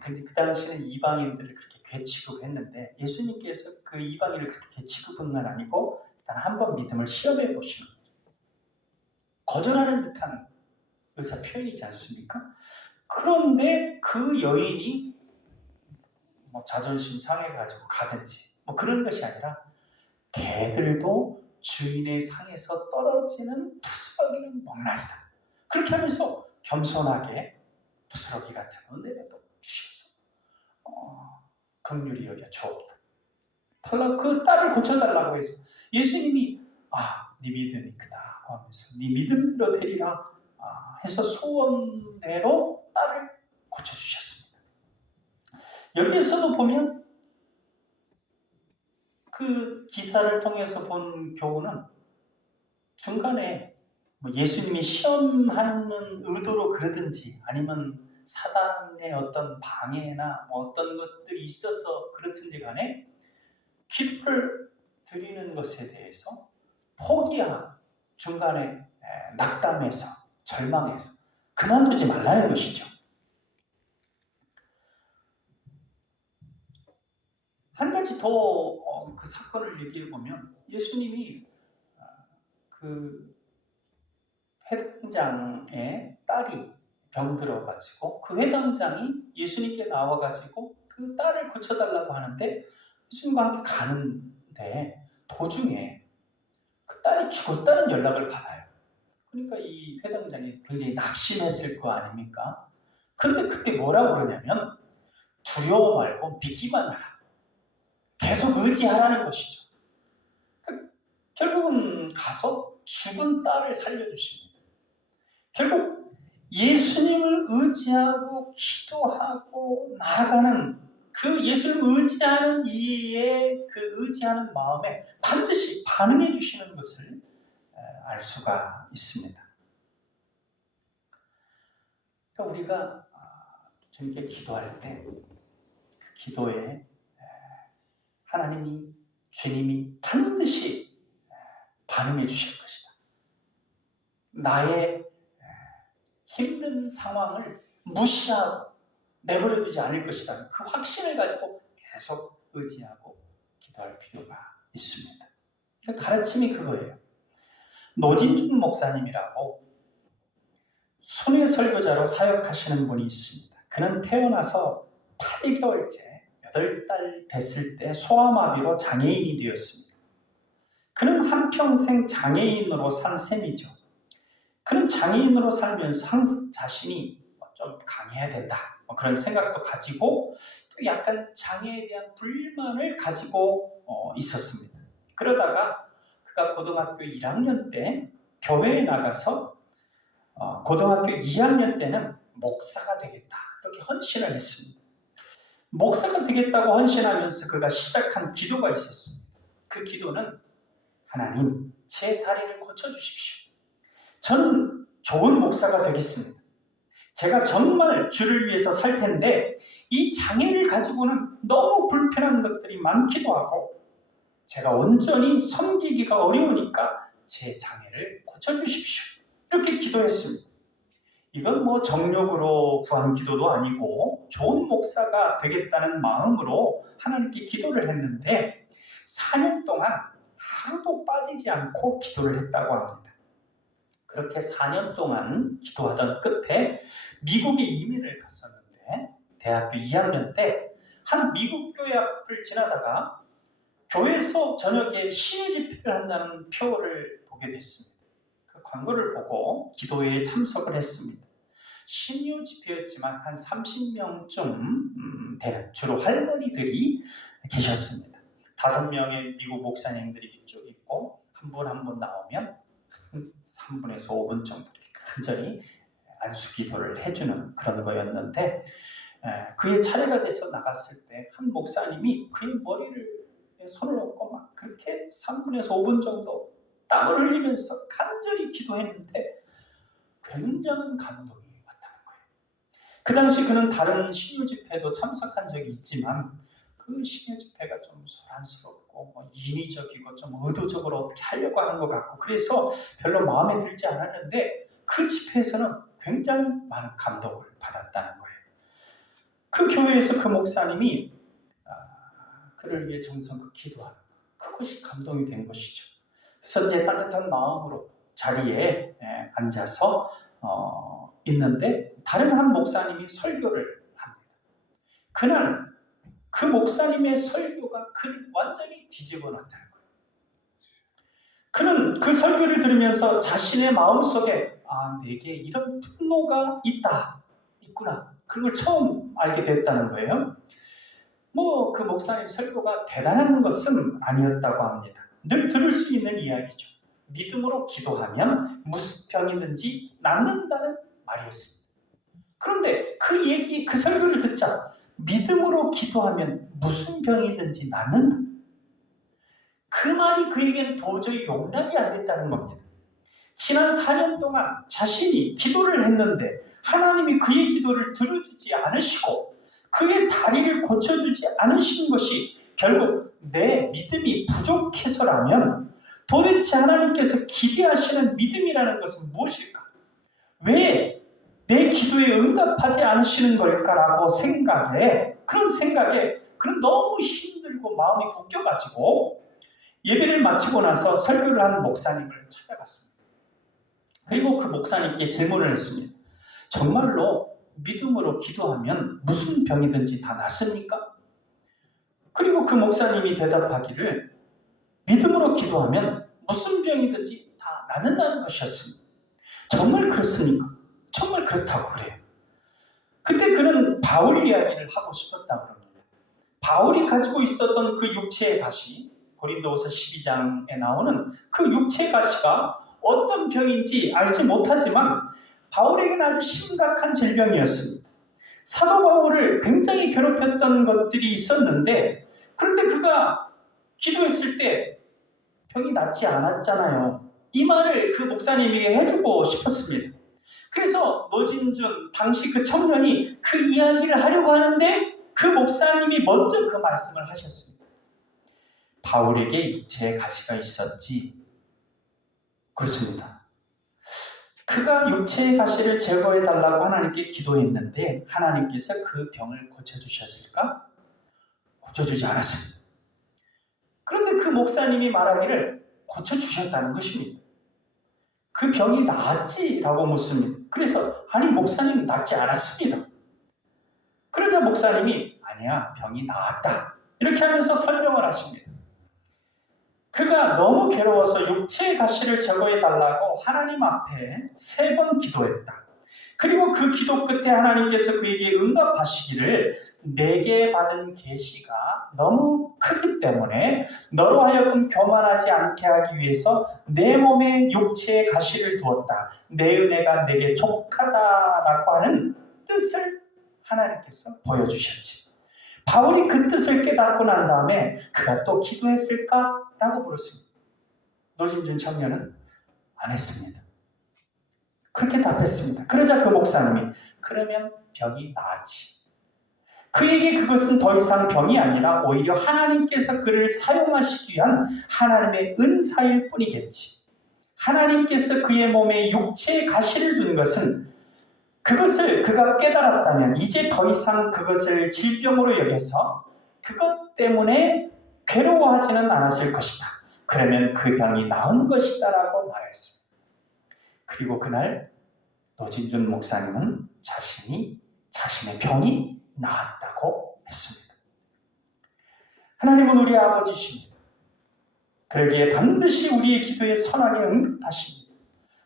그 당시에는 이방인들을 그렇게 괴취급했는데 예수님께서 그 이방인을 그렇게 괴취급한 건 아니고 일단 한번 믿음을 시험해 보시는 거죠. 거절하는 듯한 의사 표현이지 않습니까? 그런데 그 여인이 뭐 자존심 상해가지고 가든지 뭐 그런 것이 아니라 개들도 주인의 상에서 떨어지는 부스러기는 먹나이다. 그렇게 하면서 겸손하게 부스러기 같은 은혜라도 주셔서 긍휼히 여겨 주옵니다. 그 딸을 고쳐달라고 했어. 예수님이 네 믿음이 크다고 하면서 네 믿음대로 되리라 해서 소원대로 딸을 고쳐주셨습니다. 여기에서도 보면 그 기사를 통해서 본 교훈은 중간에 예수님이 시험하는 의도로 그러든지 아니면 사단의 어떤 방해나 어떤 것들이 있어서 그렇든지 간에 기도를 드리는 것에 대해서 포기하고 중간에 낙담해서 절망해서 그만두지 말라는 것이죠. 한 가지 더 그 사건을 얘기해 보면 예수님이 그 회당장의 딸이 병들어가지고 그 회당장이 예수님께 나와가지고 그 딸을 고쳐달라고 하는데 예수님과 함께 가는데 도중에 그 딸이 죽었다는 연락을 받아요. 그러니까 이 회당장이 굉장히 낙심했을 거 아닙니까? 근데 그때 뭐라고 그러냐면 두려워 말고 믿기만 하라. 계속 의지하라는 것이죠. 결국은 가서 죽은 딸을 살려주십니다. 결국 예수님을 의지하고 기도하고 나아가는 그 예수님을 의지하는 이의 그 의지하는 마음에 반드시 반응해 주시는 것을 알 수가 있습니다. 그러니까 우리가 주님께 기도할 때 그 기도에 하나님이 주님이 반드시 반응해 주실 것이다. 나의 힘든 상황을 무시하고 내버려두지 않을 것이다. 그 확신을 가지고 계속 의지하고 기도할 필요가 있습니다. 가르침이 그거예요. 노진준 목사님이라고 순회 설교자로 사역하시는 분이 있습니다. 그는 태어나서 8개월째 8달 됐을 때 소아마비로 장애인이 되었습니다. 그는 한평생 장애인으로 산 셈이죠. 그는 장애인으로 살면서 자신이 좀 강해야 된다 그런 생각도 가지고 또 약간 장애에 대한 불만을 가지고 있었습니다. 그러다가 그가 고등학교 1학년 때 교회에 나가서 고등학교 2학년 때는 목사가 되겠다 이렇게 헌신을 했습니다. 목사가 되겠다고 헌신하면서 그가 시작한 기도가 있었습니다. 그 기도는 하나님, 제 다리를 고쳐주십시오. 저는 좋은 목사가 되겠습니다. 제가 정말 주를 위해서 살 텐데 이 장애를 가지고는 너무 불편한 것들이 많기도 하고 제가 온전히 섬기기가 어려우니까 제 장애를 고쳐주십시오. 이렇게 기도했습니다. 이건 뭐 정욕으로 구한 기도도 아니고 좋은 목사가 되겠다는 마음으로 하나님께 기도를 했는데 4년 동안 하루도 빠지지 않고 기도를 했다고 합니다. 그렇게 4년 동안 기도하던 끝에 미국에 이민을 갔었는데 대학교 2학년 때 한 미국 교회 앞을 지나다가 교회에서 저녁에 신유 집회를 한다는 표를 보게 됐습니다. 그 광고를 보고 기도회에 참석을 했습니다. 신유 집회였지만 한 30명쯤 되는 주로 할머니들이 계셨습니다. 5명의 미국 목사님들이 이쪽 있고 한 분 한 분 나오면 3분에서 5분 정도 간절히 안수기도를 해주는 그런 거였는데 그의 차례가 돼서 나갔을 때 한 목사님이 그의 머리를 손을 얹고 막 그렇게 3분에서 5분 정도 땀을 흘리면서 간절히 기도했는데 굉장한 감동이 왔다는 거예요. 그 당시 그는 다른 신유 집회도 참석한 적이 있지만 그 신유 집회가 좀 소란스럽고 인위적이고 좀 의도적으로 어떻게 하려고 하는 것 같고 그래서 별로 마음에 들지 않았는데 그 집회에서는 굉장히 많은 감동을 받았다는 거예요. 그 교회에서 그 목사님이 그를 위해 정성껏 기도하는 그것이 감동이 된 것이죠. 그래서 이제 따뜻한 마음으로 자리에 앉아서 있는데 다른 한 목사님이 설교를 합니다. 그날 그 목사님의 설교가 그를 완전히 뒤집어 놨다는 거예요. 그는 그 설교를 들으면서 자신의 마음속에 내게 이런 분노가 있구나. 그걸 처음 알게 됐다는 거예요. 그 목사님 설교가 대단한 것은 아니었다고 합니다. 늘 들을 수 있는 이야기죠. 믿음으로 기도하면 무슨 병이든지 낫는다는 말이었습니다. 그런데 그 설교를 듣자 믿음으로 기도하면 무슨 병이든지 낫는다. 그 말이 그에게는 도저히 용납이 안 됐다는 겁니다. 지난 4년 동안 자신이 기도를 했는데 하나님이 그의 기도를 들어주지 않으시고 그의 다리를 고쳐주지 않으신 것이 결국 내 믿음이 부족해서라면 도대체 하나님께서 기대하시는 믿음이라는 것은 무엇일까? 왜 내 기도에 응답하지 않으시는 걸까라고 그런 생각에 그는 너무 힘들고 마음이 묶여가지고 예배를 마치고 나서 설교를 한 목사님을 찾아갔습니다. 그리고 그 목사님께 질문을 했습니다. 정말로 믿음으로 기도하면 무슨 병이든지 다 낫습니까? 그리고 그 목사님이 대답하기를 믿음으로 기도하면 무슨 병이든지 다 낫는다는 것이었습니다. 정말 그렇습니까? 정말 그렇다고 그래요. 그때 그는 바울 이야기를 하고 싶었다고 합니다. 바울이 가지고 있었던 그 육체의 가시, 고린도후서 12장에 나오는 그 육체의 가시가 어떤 병인지 알지 못하지만 바울에게는 아주 심각한 질병이었습니다. 사도 바울을 굉장히 괴롭혔던 것들이 있었는데 그런데 그가 기도했을 때 병이 낫지 않았잖아요. 이 말을 그 목사님에게 해주고 싶었습니다. 그래서 노진준 당시 그 청년이 그 이야기를 하려고 하는데 그 목사님이 먼저 그 말씀을 하셨습니다. 바울에게 육체의 가시가 있었지. 그렇습니다. 그가 육체의 가시를 제거해달라고 하나님께 기도했는데 하나님께서 그 병을 고쳐주셨을까? 고쳐주지 않았습니다. 그런데 그 목사님이 말하기를 고쳐주셨다는 것입니다. 그 병이 나았지? 라고 묻습니다. 그래서 아니 목사님 낫지 않았습니다. 그러자 목사님이 아니야 병이 나았다 이렇게 하면서 설명을 하십니다. 그가 너무 괴로워서 육체의 가시를 제거해달라고 하나님 앞에 3번 기도했다. 그리고 그 기도 끝에 하나님께서 그에게 응답하시기를 내게 받은 계시가 너무 크기 때문에 너로 하여금 교만하지 않게 하기 위해서 내 몸에 육체의 가시를 두었다. 내 은혜가 내게 족하다라고 하는 뜻을 하나님께서 보여주셨지. 바울이 그 뜻을 깨닫고 난 다음에 그가 또 기도했을까라고 물었습니다. 노진준 청년은 안 했습니다. 그렇게 답했습니다. 그러자 그 목사님이 그러면 병이 나았지. 그에게 그것은 더 이상 병이 아니라 오히려 하나님께서 그를 사용하시기 위한 하나님의 은사일 뿐이겠지. 하나님께서 그의 몸에 육체의 가시를 둔 것은 그것을 그가 깨달았다면 이제 더 이상 그것을 질병으로 여겨서 그것 때문에 괴로워하지는 않았을 것이다. 그러면 그 병이 나은 것이다 라고 말했습니다. 그리고 그날 노진준 목사님은 자신의 병이 나았다고 했습니다. 하나님은 우리 아버지십니다. 그러기에 반드시 우리의 기도에 선하게 응답하십니다.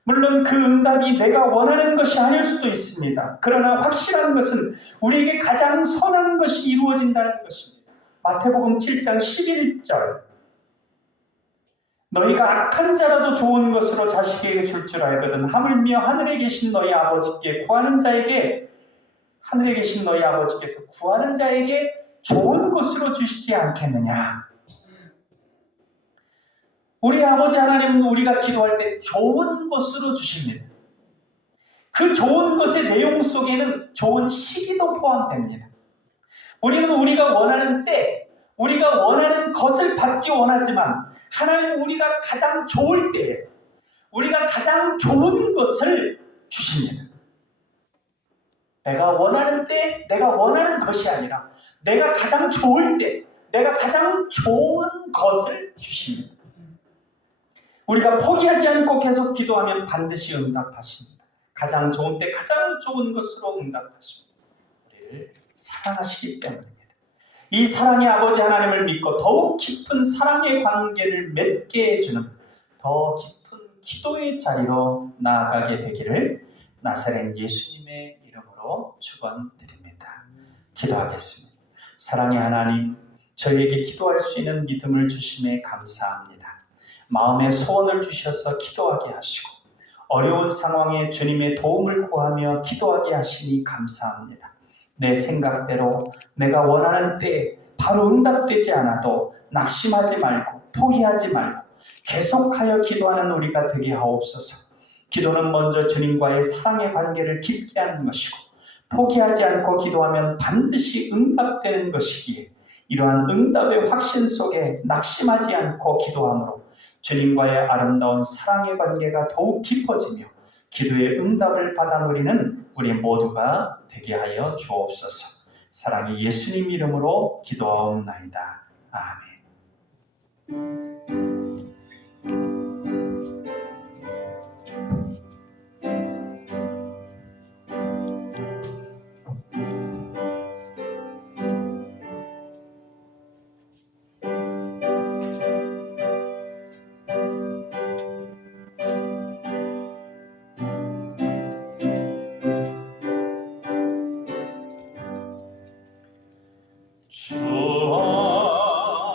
물론 그 응답이 내가 원하는 것이 아닐 수도 있습니다. 그러나 확실한 것은 우리에게 가장 선한 것이 이루어진다는 것입니다. 마태복음 7장 11절 너희가 악한 자라도 좋은 것으로 자식에게 줄 줄 알거든 하물며 하늘에 계신 너희 아버지께서 구하는 자에게 좋은 것으로 주시지 않겠느냐. 우리 아버지 하나님은 우리가 기도할 때 좋은 것으로 주십니다. 그 좋은 것의 내용 속에는 좋은 시기도 포함됩니다. 우리는 우리가 원하는 때, 우리가 원하는 것을 받기 원하지만 하나님은 우리가 가장 좋을 때, 우리가 가장 좋은 것을 주십니다. 내가 원하는 때, 내가 원하는 것이 아니라 내가 가장 좋을 때, 내가 가장 좋은 것을 주십니다. 우리가 포기하지 않고 계속 기도하면 반드시 응답하십니다. 가장 좋은 때 가장 좋은 것으로 응답하십니다. 우리를 사랑하시기 때문입니다. 이 사랑의 아버지 하나님을 믿고 더욱 깊은 사랑의 관계를 맺게 해주는 더 깊은 기도의 자리로 나아가게 되기를 나사렛 예수님의 이름으로 축원드립니다. 기도하겠습니다. 사랑의 하나님, 저희에게 기도할 수 있는 믿음을 주심에 감사합니다. 마음의 소원을 주셔서 기도하게 하시고 어려운 상황에 주님의 도움을 구하며 기도하게 하시니 감사합니다. 내 생각대로 내가 원하는 때에 바로 응답되지 않아도 낙심하지 말고 포기하지 말고 계속하여 기도하는 우리가 되게 하옵소서. 기도는 먼저 주님과의 사랑의 관계를 깊게 하는 것이고 포기하지 않고 기도하면 반드시 응답되는 것이기에 이러한 응답의 확신 속에 낙심하지 않고 기도함으로 주님과의 아름다운 사랑의 관계가 더욱 깊어지며 기도의 응답을 받아 누리는 우리 모두가 되게 하여 주옵소서. 사랑의 예수님 이름으로 기도하옵나이다. 아멘. 주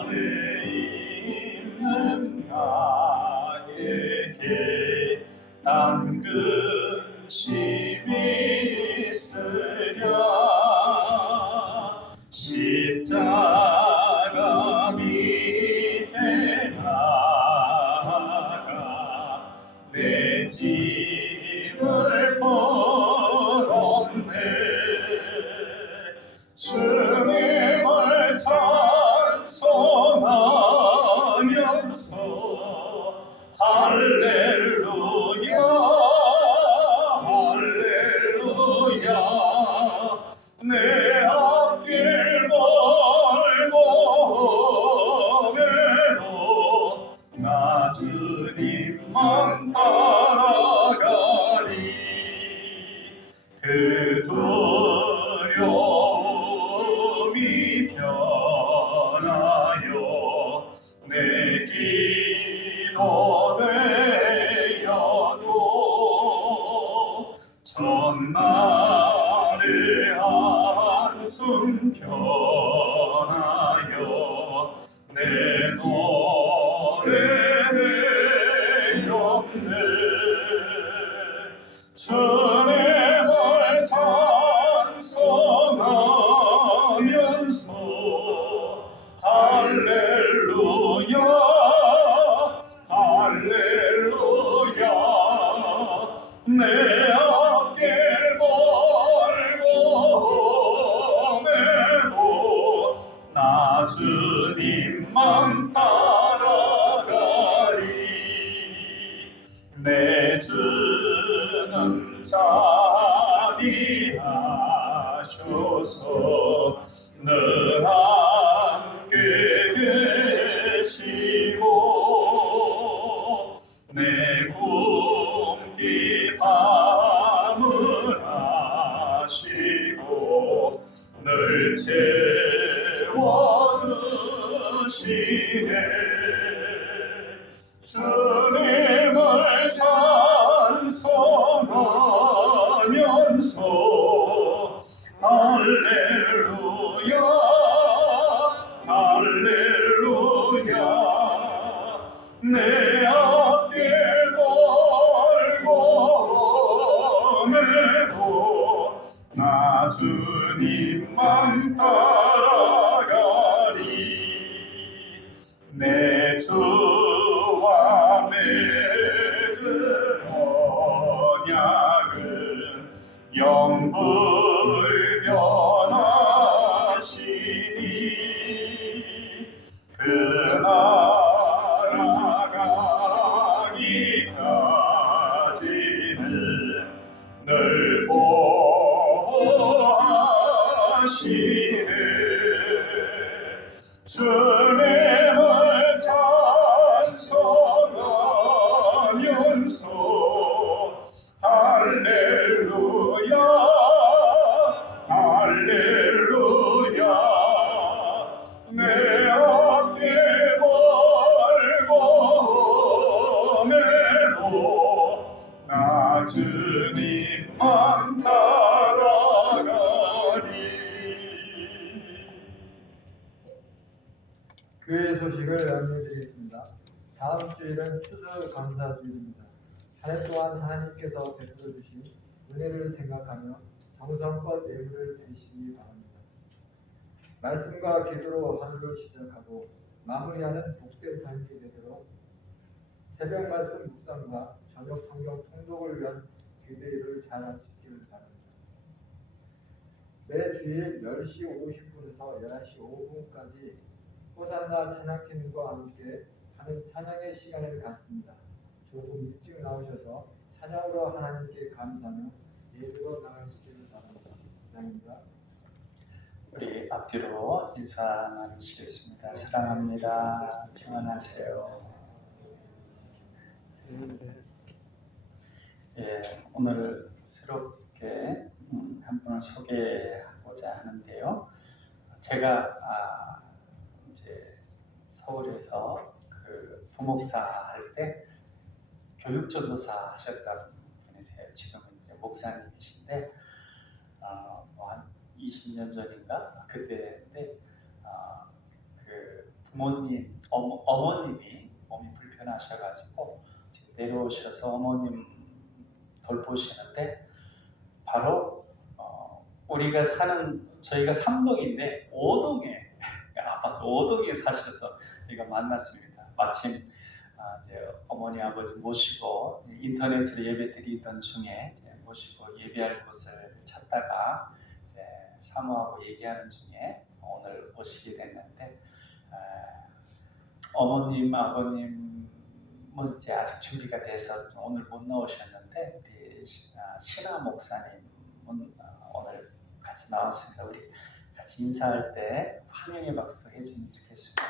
안에 있는 나에게 당근심이 있으랴 십자가 밑에 나가 내 짐을 벗었네 주님을 찬송하면서 할렐루야 할렐루야 내 앞길 멀고 험해도 나 주님만 따라 기도되어도 전날의 한숨 편하여 내 노래 되었네. 주님을 찬송하면서 할렐루야 할렐루야 내 앞길 멀고 험해도 나 주님만 따라가리. 내 주는 자비하셔서 늘 함께 계시고 내 굶기 밤을 하시고 늘 채워주시네. 주님을 찬송하면서 할렐루야 할렐루야 내 앞길 멀고 험해도 나 주님만 따라가리. 내 주와 맺은 언약은 영불변하시니 그 나라 가기까지는 늘 보호하시네. 주님을 찬송하면서 할렐루야 할렐루야 내 앞길 멀고 험해도 나 주님만 따라가리. 교회 소식을 안내드리겠습니다. 다음 주일은 추수 감사주일입니다. 한 해 동안 하나님께서 베풀어 주신 은혜를 생각하며 정성껏 예물을 드리시기 바랍니다. 말씀과 기도로 하루를 시작하고 마무리하는 복된 삶이 되도록 새벽 말씀 묵상과 저녁 성경 통독을 위한 기도를 잘 하시기를 바랍니다. 매 주일 10시 50분에서 11시 5분까지 호산나 찬양팀과 함께 하는 찬양의 시간을 갖습니다. 조금 일찍 나오셔서 찬양으로 하나님께 감사하며 예배로 나가시기를 바랍니다. 감사합니다. 우리 앞뒤로 인사 나누시겠습니다. 사랑합니다. 평안하세요. 예, 오늘 새롭게 한 분을 소개하고자 하는데요. 제가 이제 서울에서 그 부목사 할 때 교육전도사 하셨던 분이세요. 지금은 이제 목사님이신데 뭐 한 20년 전인가 그때인데 그 부모님 어머님이 몸이 불편하셔가지고 지금 내려오셔서 어머님 돌보시는데 바로 우리가 사는 저희가 3동인데 5동에 아파트 5동에 사셔서 우리가 만났습니다. 마침 이제 어머니 아버지 모시고 인터넷으로 예배 드리던 중에 이제 모시고 예배할 곳을 찾다가 이제 사모하고 얘기하는 중에 오늘 오시게 됐는데 어머님 아버님은 이제 아직 준비가 돼서 오늘 못 나오셨는데 우리 신하 목사님은 오늘 같이 나왔습니다. 우리 같이 인사할 때 환영의 박수 해주면 좋겠습니다.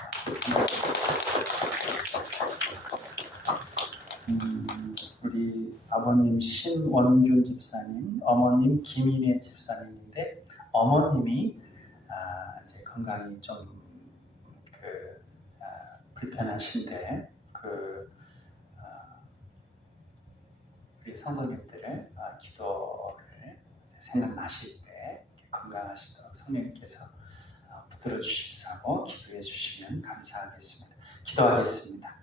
우리 아버님 신원균 집사님, 어머님 김인혜 집사님인데 어머님이 이제 건강이 좀 불편하신데 우리 성도님들의 기도를 생각나실 때 건강하시도록 성령님께서 붙들어 주십사고 기도해 주시면 감사하겠습니다. 기도하겠습니다.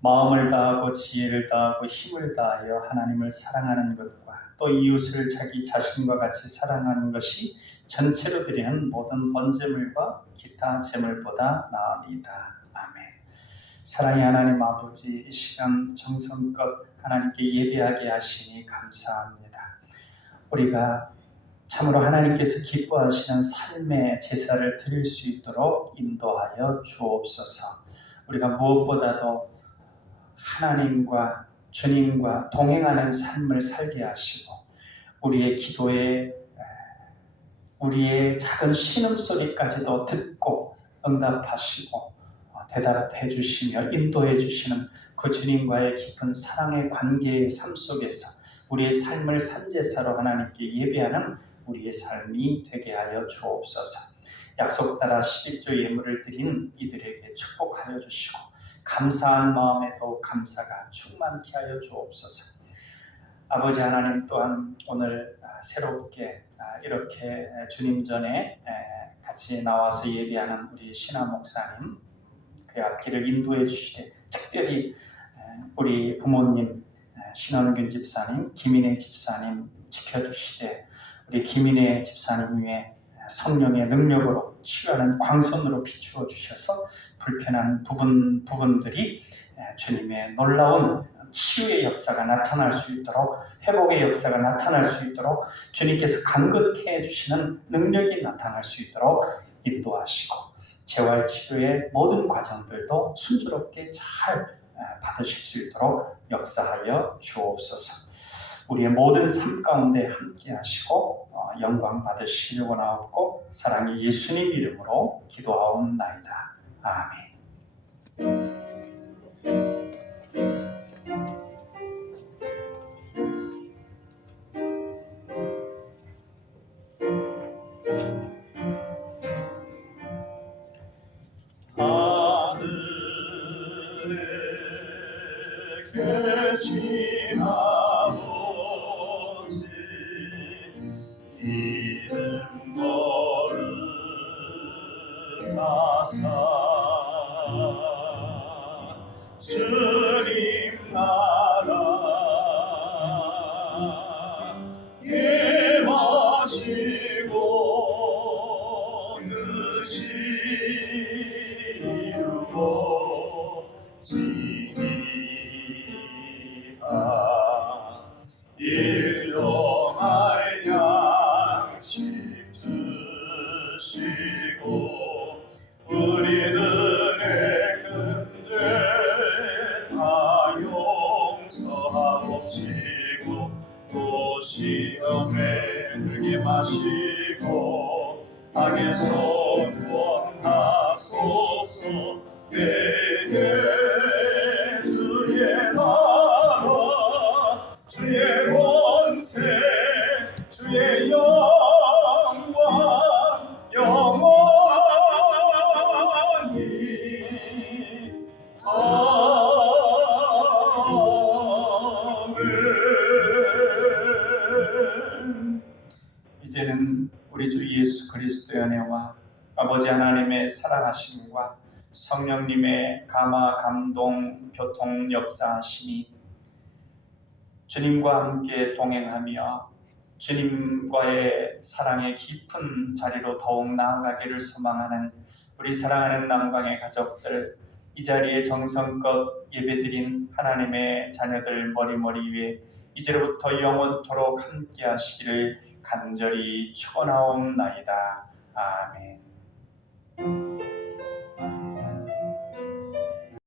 마음을 다하고 지혜를 다하고 힘을 다하여 하나님을 사랑하는 것과 또 이웃을 자기 자신과 같이 사랑하는 것이 전체로 드리는 모든 번제물과 기타 제물보다 나으리이다. 아멘. 사랑의 하나님 아버지, 이 시간 정성껏 하나님께 예배하게 하시니 감사합니다. 우리가 참으로 하나님께서 기뻐하시는 삶의 제사를 드릴 수 있도록 인도하여 주옵소서. 우리가 무엇보다도 하나님과 주님과 동행하는 삶을 살게 하시고 우리의 기도에 우리의 작은 신음소리까지도 듣고 응답하시고 대답해 주시며 인도해 주시는 그 주님과의 깊은 사랑의 관계의 삶 속에서 우리의 삶을 산제사로 하나님께 예배하는 우리의 삶이 되게 하여 주옵소서. 약속 따라 11조 예물을 드린 이들에게 축복하여 주시고 감사한 마음에 더욱 감사가 충만케 하여 주옵소서. 아버지 하나님, 또한 오늘 새롭게 이렇게 주님 전에 같이 나와서 예배하는 우리 신하 목사님 그 앞길을 인도해 주시되, 특별히 우리 부모님 신원균 집사님, 김인혜 집사님 지켜주시되, 우리 김인혜 집사님 위에 성령의 능력으로 치유하는 광선으로 비추어 주셔서 불편한 부분들이 주님의 놀라운 치유의 역사가 나타날 수 있도록, 회복의 역사가 나타날 수 있도록, 주님께서 간극해 해주시는 능력이 나타날 수 있도록 인도하시고, 재활치료의 모든 과정들도 순조롭게 잘 받으실 수 있도록 역사하여 주옵소서. 우리의 모든 삶 가운데 함께 하시고 영광 받으시기를 원하옵고 사랑의 예수님 이름으로 기도하옵나이다. 아멘. 하늘에 계신 아버지, 이름 거룩하사 주님 나라 임하시고 뜻이 이루어지이다. 일용할 양식 주시고 우리들의 큰 죄 다 용서하옵시고 또 시험에 들게 마시고 악에서 구원하소서. 내게 주의 나라 주의 권세 주의 영광 영원히 아멘. 이제는 우리 주 예수 그리스도의 은혜와 아버지 하나님의 사랑하심과 성령님의 감화 감동 교통 역사하심이 주님과 함께 동행하며 주님과의 사랑의 깊은 자리로 더욱 나아가기를 소망하는 우리 사랑하는 남광의 가족들, 이 자리에 정성껏 예배드린 하나님의 자녀들 머리머리 위에 이제로부터 영원토록 함께 하시기를 간절히 축원하옵나이다. 아멘.